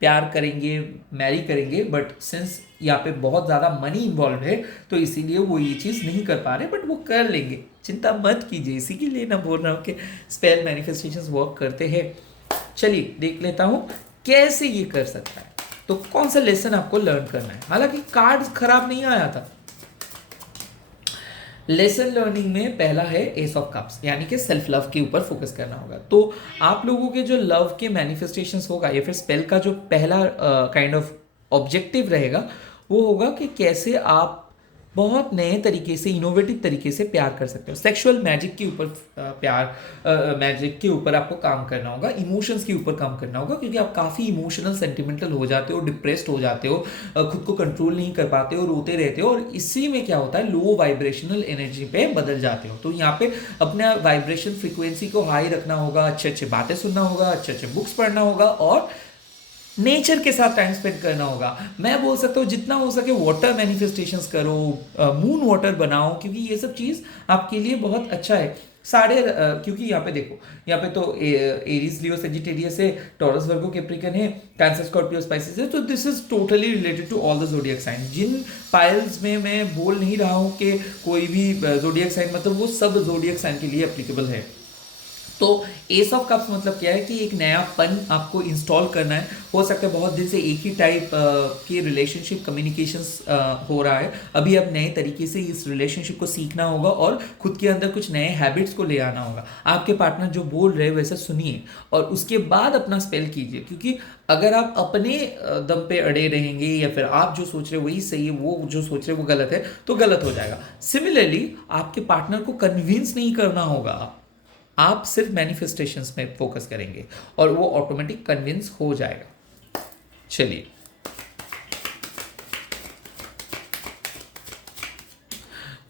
प्यार करेंगे, मैरी करेंगे, बट सिंस यहाँ पे बहुत ज़्यादा मनी इन्वॉल्व है तो इसीलिए वो ये चीज़ नहीं कर पा रहे, बट वो कर लेंगे। चिंता मत कीजिए, इसी के लिए ना बोल रहा हूँ कि स्पेल मैनिफेस्टेशंस वर्क करते हैं। चलिए देख लेता हूँ कैसे ये कर सकता है। तो कौन सा लेसन आपको लर्न करना है। हालांकि कार्ड खराब नहीं आया था। लेसन लर्निंग में पहला है एस ऑफ कप्स, यानी कि सेल्फ लव के ऊपर फोकस करना होगा। तो आप लोगों के जो लव के मैनिफेस्टेशंस होगा या फिर स्पेल का जो पहला काइंड ऑफ ऑब्जेक्टिव रहेगा वो होगा कि कैसे आप बहुत नए तरीके से, इनोवेटिव तरीके से प्यार कर सकते हो। सेक्सुअल मैजिक के ऊपर मैजिक के ऊपर आपको काम करना होगा, इमोशंस के ऊपर काम करना होगा, क्योंकि आप काफ़ी इमोशनल, सेंटिमेंटल हो जाते हो, डिप्रेस्ड हो जाते हो, खुद को कंट्रोल नहीं कर पाते हो, रोते रहते हो, और इसी में क्या होता है, लो वाइब्रेशनल एनर्जी पे बदल जाते हो। तो यहाँ पे अपने वाइब्रेशन फ्रिक्वेंसी को हाई रखना होगा, अच्छे अच्छे बातें सुनना होगा, अच्छे अच्छे बुक्स पढ़ना होगा, और नेचर के साथ टाइम स्पेंड करना होगा। मैं बोल सकता हूँ जितना हो सके वाटर मैनिफेस्टेशंस करो, मून वाटर बनाओ, क्योंकि ये सब चीज़ आपके लिए बहुत अच्छा है। क्योंकि यहाँ पे देखो, यहाँ पे तो एरीज, लियो, सेजिटेरियस है, टॉरस, वर्गो, कैप्रिकन है, कैंसर, स्कॉर्पियो, स्पाइसेस है। तो this is totally related to all the zodiac sign. जिन पाइल्स में मैं बोल नहीं रहा हूँ कि कोई भी जोडियक साइन, मतलब वो सब जोडियक साइन के लिए एप्लीकेबल है। तो एस ऑफ कप्स मतलब क्या है कि एक नया पन आपको इंस्टॉल करना है। हो सकता है बहुत दिन से एक ही टाइप की रिलेशनशिप कम्युनिकेशंस हो रहा है, अभी अब नए तरीके से इस रिलेशनशिप को सीखना होगा और खुद के अंदर कुछ नए हैबिट्स को ले आना होगा। आपके पार्टनर जो बोल रहे हैं वैसा सुनिए और उसके बाद अपना स्पेल कीजिए, क्योंकि अगर आप अपने दम पे अड़े रहेंगे या फिर आप जो सोच रहे हो वही सही है, वो जो सोच रहे हो वो गलत है, तो गलत हो जाएगा। सिमिलरली आपके पार्टनर को कन्विंस नहीं करना होगा, आप सिर्फ मैनिफेस्टेशंस में फोकस करेंगे और वो ऑटोमेटिक कन्विंस हो जाएगा। चलिए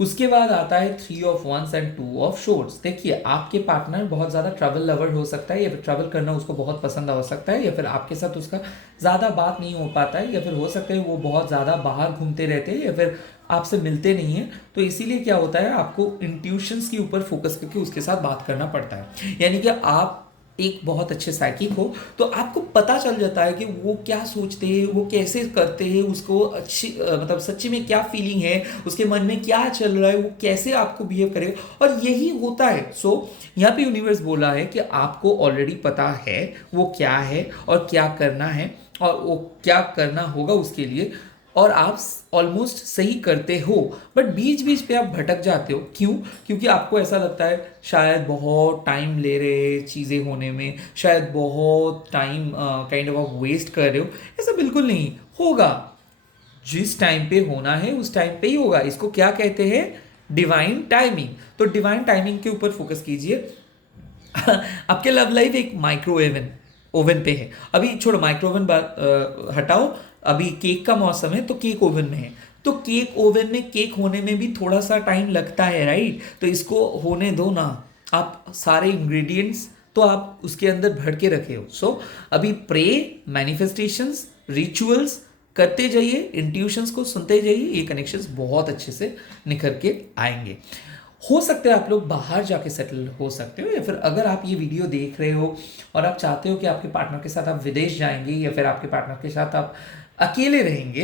उसके बाद आता है 3 of wands and 2 of swords. देखिए आपके पार्टनर बहुत ज़्यादा ट्रैवल लवर हो सकता है, या फिर ट्रैवल करना उसको बहुत पसंद हो सकता है, या फिर आपके साथ उसका ज़्यादा बात नहीं हो पाता है, या फिर हो सकता है वो बहुत ज़्यादा बाहर घूमते रहते हैं या फिर आपसे मिलते नहीं हैं। तो इसीलिए क्या होता है, आपको इंट्यूशंस के ऊपर फोकस करके उसके साथ बात करना पड़ता है। यानी कि आप एक बहुत अच्छे साइकिक हो तो आपको पता चल जाता है कि वो क्या सोचते हैं, वो कैसे करते हैं, उसको अच्छी मतलब सच्ची में क्या फीलिंग है, उसके मन में क्या चल रहा है, वो कैसे आपको बिहेव करेगा, और यही होता है। सो यहाँ पे यूनिवर्स बोला है कि आपको ऑलरेडी पता है वो क्या है और क्या करना है और वो क्या करना होगा उसके लिए, और आप ऑलमोस्ट सही करते हो, बट बीच बीच पे आप भटक जाते हो। क्यों? क्योंकि आपको ऐसा लगता है शायद बहुत टाइम ले रहे चीज़ें होने में, शायद बहुत टाइम काइंड ऑफ वेस्ट कर रहे हो। ऐसा बिल्कुल नहीं होगा, जिस टाइम पे होना है उस टाइम पे ही होगा। इसको क्या कहते हैं? Divine timing. तो डिवाइन टाइमिंग के ऊपर फोकस कीजिए। आपके लव लाइफ एक माइक्रोवेव ओवन पे है। अभी छोड़ो माइक्रोवेव बात हटाओ, अभी केक का मौसम है तो केक ओवन में है, तो केक ओवन में केक होने में भी थोड़ा सा टाइम लगता है, राइट? तो इसको होने दो ना। आप सारे इंग्रेडिएंट्स तो आप उसके अंदर भर के रखे हो। सो अभी प्रे, मैनिफेस्टेशंस, रिचुअल्स करते जाइए, इंट्यूशंस को सुनते जाइए, ये कनेक्शंस बहुत अच्छे से निखर के आएंगे। हो सकता है आप लोग बाहर जाके सेटल हो सकते हो, या फिर अगर आप ये वीडियो देख रहे हो और आप चाहते हो कि आपके पार्टनर के साथ आप विदेश जाएंगे या फिर आपके पार्टनर के साथ आप अकेले रहेंगे,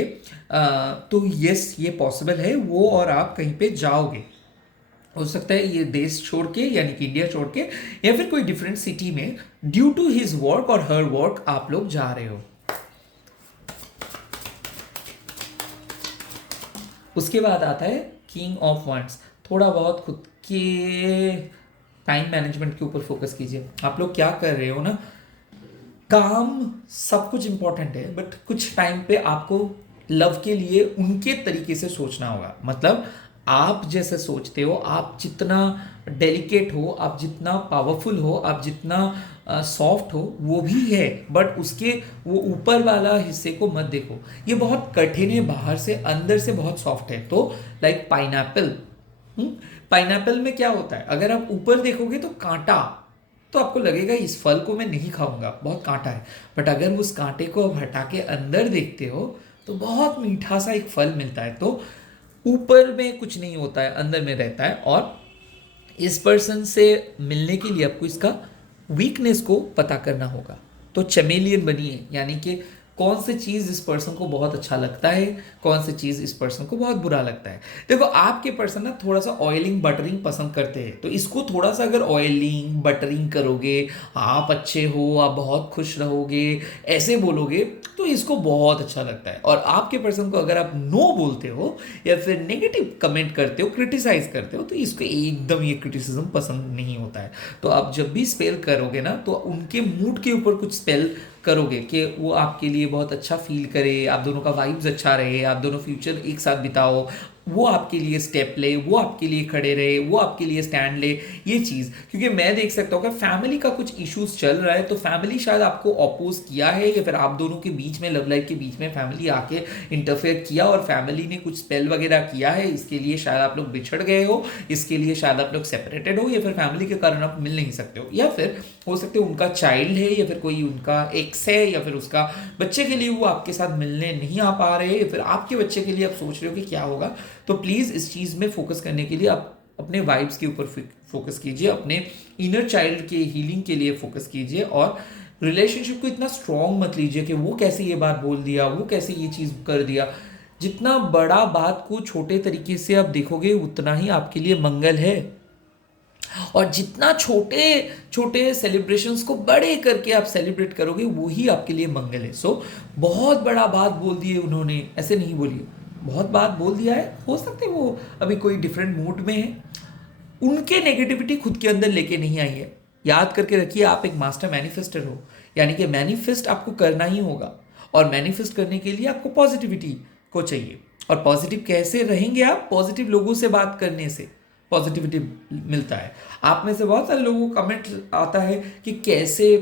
तो यस ये पॉसिबल है, वो और आप कहीं पे जाओगे। हो सकता है ये देश छोड़ के, यानी कि इंडिया छोड़ के, या फिर कोई डिफरेंट सिटी में ड्यू टू हिज वर्क और हर वर्क आप लोग जा रहे हो। उसके बाद आता है किंग ऑफ वंड्स। थोड़ा बहुत खुद के टाइम मैनेजमेंट के ऊपर फोकस कीजिए। आप लोग क्या कर रहे हो ना, काम सब कुछ इंपॉर्टेंट है, बट कुछ टाइम पे आपको लव के लिए उनके तरीके से सोचना होगा। मतलब आप जैसे सोचते हो, आप जितना डेलिकेट हो, आप जितना पावरफुल हो, आप जितना सॉफ्ट हो, वो भी है, बट उसके वो ऊपर वाला हिस्से को मत देखो। ये बहुत कठिन है, बाहर से, अंदर से बहुत सॉफ्ट है। तो लाइक पाइनएप्पल, पाइनएप्पल में क्या होता है, अगर आप ऊपर देखोगे तो कांटा, तो आपको लगेगा इस फल को मैं नहीं खाऊंगा, बहुत कांटा है। बट अगर उस कांटे को आप हटा के अंदर देखते हो तो बहुत मीठा सा एक फल मिलता है। तो ऊपर में कुछ नहीं होता है, अंदर में रहता है। और इस पर्सन से मिलने के लिए आपको इसका वीकनेस को पता करना होगा। तो चमेलियन बनिए, यानी कि कौन सी चीज़ इस पर्सन को बहुत अच्छा लगता है, कौन सी चीज़ इस पर्सन को बहुत बुरा लगता है। देखो आपके पर्सन ना थोड़ा सा ऑयलिंग बटरिंग पसंद करते हैं, तो इसको थोड़ा सा अगर ऑयलिंग बटरिंग करोगे, आप अच्छे हो, आप बहुत खुश रहोगे, ऐसे बोलोगे, तो इसको बहुत अच्छा लगता है। और आपके पर्सन को अगर आप नो बोलते हो या फिर नेगेटिव कमेंट करते हो, क्रिटिसाइज करते हो, तो इसको एकदम ये क्रिटिसिज्म पसंद नहीं होता है। तो आप जब भी स्पेल करोगे ना, तो उनके मूड के ऊपर कुछ स्पेल करोगे कि वो आपके लिए बहुत अच्छा फील करे, आप दोनों का वाइब्स अच्छा रहे, आप दोनों फ्यूचर एक साथ बिताओ, वो आपके लिए स्टेप ले, वो आपके लिए खड़े रहे, वो आपके लिए स्टैंड ले, ये चीज़। क्योंकि मैं देख सकता हूँ कि फैमिली का कुछ इश्यूज चल रहा है, तो फैमिली शायद आपको अपोज किया है, या फिर आप दोनों के बीच में, लव लाइफ के बीच में फैमिली आके इंटरफेयर किया और फैमिली ने कुछ स्पेल वगैरह किया है, इसके लिए शायद आप लोग बिछड़ गए हो, इसके लिए शायद आप लोग सेपरेटेड हो, या फिर फैमिली के कारण आप मिल नहीं सकते हो, या फिर हो सकते हो उनका चाइल्ड है, या फिर कोई उनका एक्स है, या फिर उसका बच्चे के लिए वो आपके साथ मिलने नहीं आ पा रहे, या फिर आपके बच्चे के लिए आप सोच रहे हो कि क्या होगा। तो प्लीज़ इस चीज़ में फोकस करने के लिए आप अपने वाइब्स के ऊपर फोकस कीजिए, अपने इनर चाइल्ड के हीलिंग के लिए फोकस कीजिए, और रिलेशनशिप को इतना स्ट्रॉन्ग मत लीजिए कि वो कैसे ये बात बोल दिया, वो कैसे ये चीज़ कर दिया। जितना बड़ा बात को छोटे तरीके से आप देखोगे, उतना ही आपके लिए मंगल है। और जितना छोटे छोटे सेलिब्रेशंस को बड़े करके आप सेलिब्रेट करोगे, वही आपके लिए मंगल है। सो बहुत बड़ा बात बोल दिए उन्होंने, ऐसे नहीं बोलिए, बहुत बात बोल दिया है, हो सकता है वो अभी कोई डिफरेंट मूड में है, उनके नेगेटिविटी खुद के अंदर लेके नहीं आई है। याद करके रखिए, आप एक मास्टर मैनिफेस्टर हो, यानी कि मैनिफेस्ट आपको करना ही होगा, और मैनिफेस्ट करने के लिए आपको पॉजिटिविटी को चाहिए। और पॉजिटिव कैसे रहेंगे आप? पॉजिटिव लोगों से बात करने से पॉजिटिविटी मिलता है। आप में से बहुत सारे लोगों को कमेंट आता है कि कैसे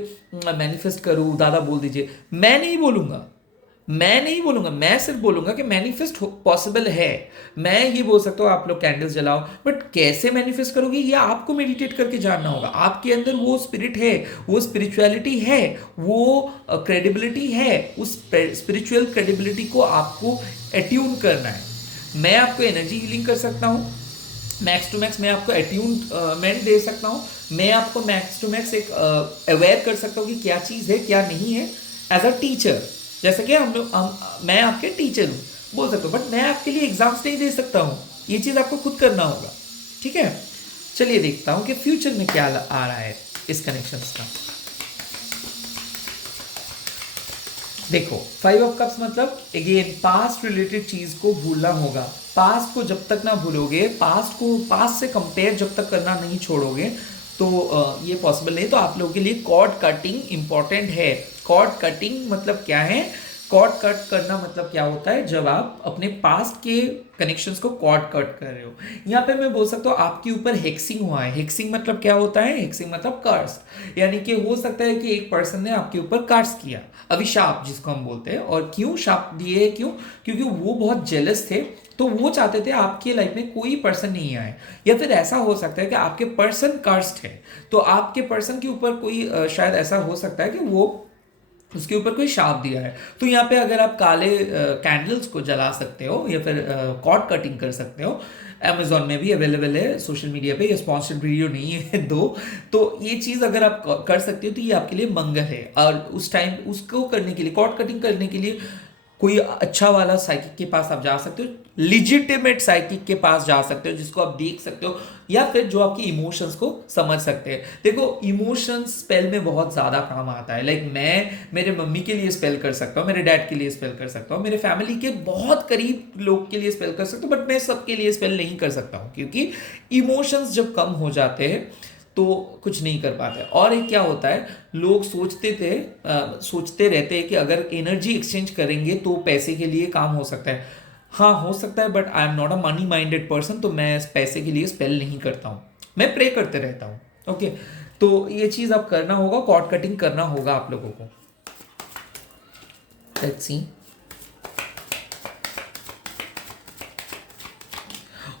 मैनिफेस्ट करूं, दादा बोल दीजिए। मैं नहीं बोलूंगा, मैं सिर्फ बोलूंगा कि मैनिफेस्ट पॉसिबल है। मैं ये बोल सकता हूँ आप लोग कैंडल्स जलाओ, बट कैसे मैनिफेस्ट करोगे ये आपको मेडिटेट करके जानना होगा। आपके अंदर वो स्पिरिट है, वो स्पिरिचुअलिटी है, वो क्रेडिबिलिटी है, उस स्पिरिचुअल क्रेडिबिलिटी को आपको एट्यून करना है। मैं आपको एनर्जी हीलिंग कर सकता हूँ, मैक्स टू मैक्स मैं आपको अट्यूनमेंट दे सकता हूँ, मैं आपको मैक्स टू मैक्स एक अवेयर कर सकता हूँ कि क्या चीज़ है क्या नहीं है, एज अ टीचर। जैसे कि मैं आपके टीचर हूँ, बोल सकता हूँ, बट मैं आपके लिए एग्जाम्स नहीं दे सकता हूँ, ये चीज़ आपको खुद करना होगा। ठीक है, चलिए देखता हूँ कि फ्यूचर में क्या आ रहा है इस कनेक्शन का। देखो 5 ऑफ कप्स मतलब अगेन पास्ट रिलेटेड चीज को भूलना होगा। पास्ट को जब तक ना भूलोगे, पास्ट से कंपेयर जब तक करना नहीं छोड़ोगे, तो ये पॉसिबल नहीं। तो आप लोगों के लिए कॉर्ड कटिंग इंपॉर्टेंट है। कॉर्ड कटिंग मतलब क्या है? कॉर्ड कट करना मतलब क्या होता है? जब आप अपने पास्ट के कनेक्शंस को कॉर्ड कट कर रहे हो। यहाँ पे मैं बोल सकता हूँ आपके ऊपर हेक्सिंग हुआ है। हेक्सिंग मतलब क्या होता है? हेक्सिंग मतलब कर्स, यानी कि हो सकता है कि एक पर्सन ने आपके ऊपर कर्स किया, अभिशाप जिसको हम बोलते हैं। और क्यों शाप दिए? क्यों? क्योंकि वो बहुत जेलस थे, तो वो चाहते थे आपके लाइफ में कोई पर्सन नहीं आए। या फिर ऐसा हो सकता है कि आपके पर्सन कर्स्ड है, तो आपके पर्सन के ऊपर कोई शायद ऐसा हो सकता है कि वो उसके ऊपर कोई शाप दिया है। तो यहाँ पे अगर आप काले कैंडल्स को जला सकते हो, या फिर कॉर्ड कटिंग कर सकते हो, अमेजोन में भी अवेलेबल है, सोशल मीडिया पे। ये स्पॉन्सर्ड वीडियो नहीं है दो, तो ये चीज़ अगर आप कर सकते हो तो ये आपके लिए मंगल है। और उस टाइम उसको करने के लिए, कॉर्ड कटिंग करने के लिए कोई अच्छा वाला साइकिक के पास आप जा सकते हो, लिजिटिमेट साइकिक के पास जा सकते हो, जिसको आप देख सकते हो, या फिर जो आपकी इमोशंस को समझ सकते हैं। देखो इमोशंस स्पेल में बहुत ज़्यादा काम आता है। लाइक मैं मेरे मम्मी के लिए स्पेल कर सकता हूँ, मेरे डैड के लिए स्पेल कर सकता हूँ, मेरे फैमिली के बहुत करीब लोग के लिए स्पेल कर सकता हूँ, बट मैं सबके लिए स्पेल नहीं कर सकता हूँ, क्योंकि इमोशंस जब कम हो जाते हैं तो कुछ नहीं कर पाते। और एक क्या होता है, लोग सोचते रहते हैं कि अगर एनर्जी एक्सचेंज करेंगे तो पैसे के लिए काम हो सकता है। हाँ हो सकता है, but I am not a money minded person, तो मैं पैसे के लिए स्पेल नहीं करता हूँ, मैं प्रे करते रहता हूँ। ओके, तो ये चीज़ अब करना होगा, कॉर्ड कटिंग करना होगा आप लोगों को। Let's see.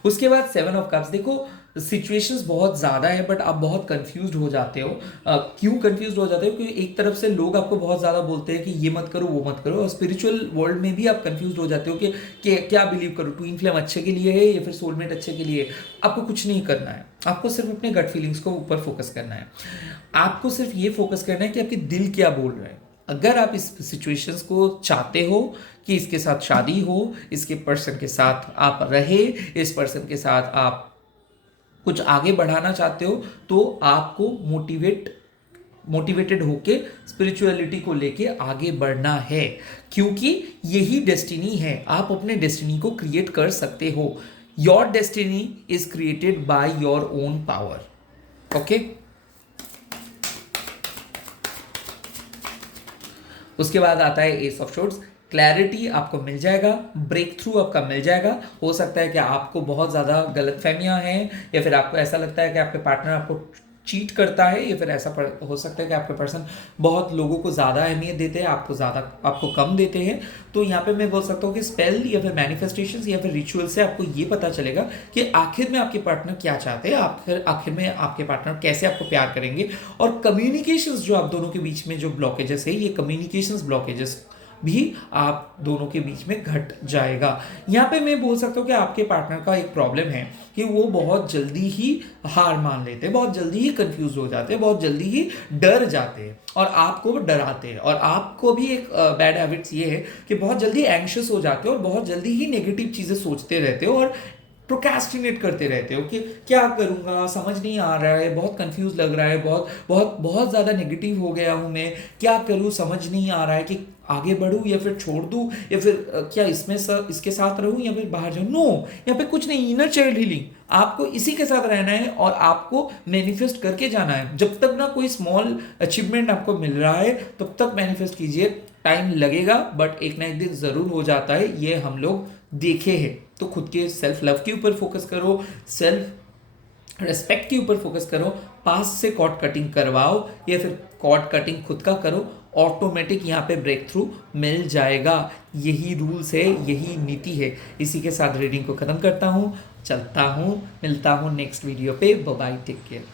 उसके बाद 7 ऑफ कप्स। देखो सिचुएशंस बहुत ज़्यादा है, बट आप बहुत कंफ्यूज्ड हो जाते हो। क्यों कंफ्यूज्ड हो जाते हो? क्योंकि एक तरफ से लोग आपको बहुत ज़्यादा बोलते हैं कि ये मत करो वो मत करो, और स्पिरिचुअल वर्ल्ड में भी आप कंफ्यूज्ड हो जाते हो कि क्या बिलीव करो, ट्विन फ्लेम अच्छे के लिए है या फिर सोलमेट अच्छे के लिए। आपको कुछ नहीं करना है, आपको सिर्फ अपने गट फीलिंग्स को ऊपर फोकस करना है। आपको सिर्फ ये फोकस करना है कि आपके दिल क्या बोल रहा है। अगर आप इस सिचुएशंस को चाहते हो कि इसके साथ शादी हो, इसके पर्सन के साथ आप रहे, इस पर्सन के साथ आप कुछ आगे बढ़ाना चाहते हो, तो आपको मोटिवेटेड होके स्पिरिचुअलिटी को लेके आगे बढ़ना है, क्योंकि यही डेस्टिनी है। आप अपने डेस्टिनी को क्रिएट कर सकते हो। Your destiny is created by your own power. Okay, उसके बाद आता है एस ऑफ शॉर्ट्स। क्लैरिटी आपको मिल जाएगा, ब्रेक थ्रू आपका मिल जाएगा। हो सकता है कि आपको बहुत ज़्यादा गलतफहमियां हैं, या फिर आपको ऐसा लगता है कि आपके पार्टनर आपको चीट करता है, या फिर ऐसा हो सकता है कि आपके पर्सन बहुत लोगों को ज़्यादा अहमियत देते हैं, आपको कम देते हैं। तो यहाँ पे मैं बोल सकता हूँ कि स्पेल या फिर मैनिफेस्टेशन या फिर रिचुअल से आपको ये पता चलेगा कि आखिर में आपके पार्टनर क्या चाहते हैं, आखिर में आपके पार्टनर कैसे आपको प्यार करेंगे। और कम्युनिकेशंस जो आप दोनों के बीच में जो ब्लॉकेजेस है, ये कम्युनिकेशंस ब्लॉकेजेस भी आप दोनों के बीच में घट जाएगा। यहाँ पे मैं बोल सकता हूँ कि आपके पार्टनर का एक प्रॉब्लम है कि वो बहुत जल्दी ही हार मान लेते हैं, बहुत जल्दी ही कंफ्यूज हो जाते हैं, बहुत जल्दी ही डर जाते हैं और आपको डराते हैं। और आपको भी एक बैड हैबिट्स ये है कि बहुत जल्दी एंग्शियस हो जाते हो और बहुत जल्दी ही नेगेटिव चीज़ें सोचते रहते हो और प्रोक्रेस्टिनेट करते रहते हो कि क्या करूँगा, समझ नहीं आ रहा है, बहुत कंफ्यूज लग रहा है, बहुत बहुत बहुत ज़्यादा नेगेटिव हो गया हूँ मैं, क्या करूँ, समझ नहीं आ रहा है कि आगे बढ़ूँ या फिर छोड़ दूँ, या फिर क्या इसके साथ रहूँ या फिर बाहर जाऊँ। नो, यहाँ पे कुछ नहीं, इनर चाइल्ड हीलिंग, आपको इसी के साथ रहना है और आपको मैनिफेस्ट करके जाना है। जब तक ना कोई स्मॉल अचीवमेंट आपको मिल रहा है तब तक मैनिफेस्ट कीजिए। टाइम लगेगा बट एक ना एक दिन ज़रूर हो जाता है, ये हम लोग देखे हैं। तो खुद के सेल्फ लव के ऊपर फोकस करो, सेल्फ रिस्पेक्ट के ऊपर फोकस करो, पास से कॉर्ड कटिंग करवाओ या फिर कॉर्ड कटिंग खुद का करो, ऑटोमेटिक यहाँ पे ब्रेक थ्रू मिल जाएगा। यही रूल्स है, यही नीति है। इसी के साथ रीडिंग को ख़त्म करता हूँ, चलता हूँ, मिलता हूँ नेक्स्ट वीडियो पे। Bye bye, take care.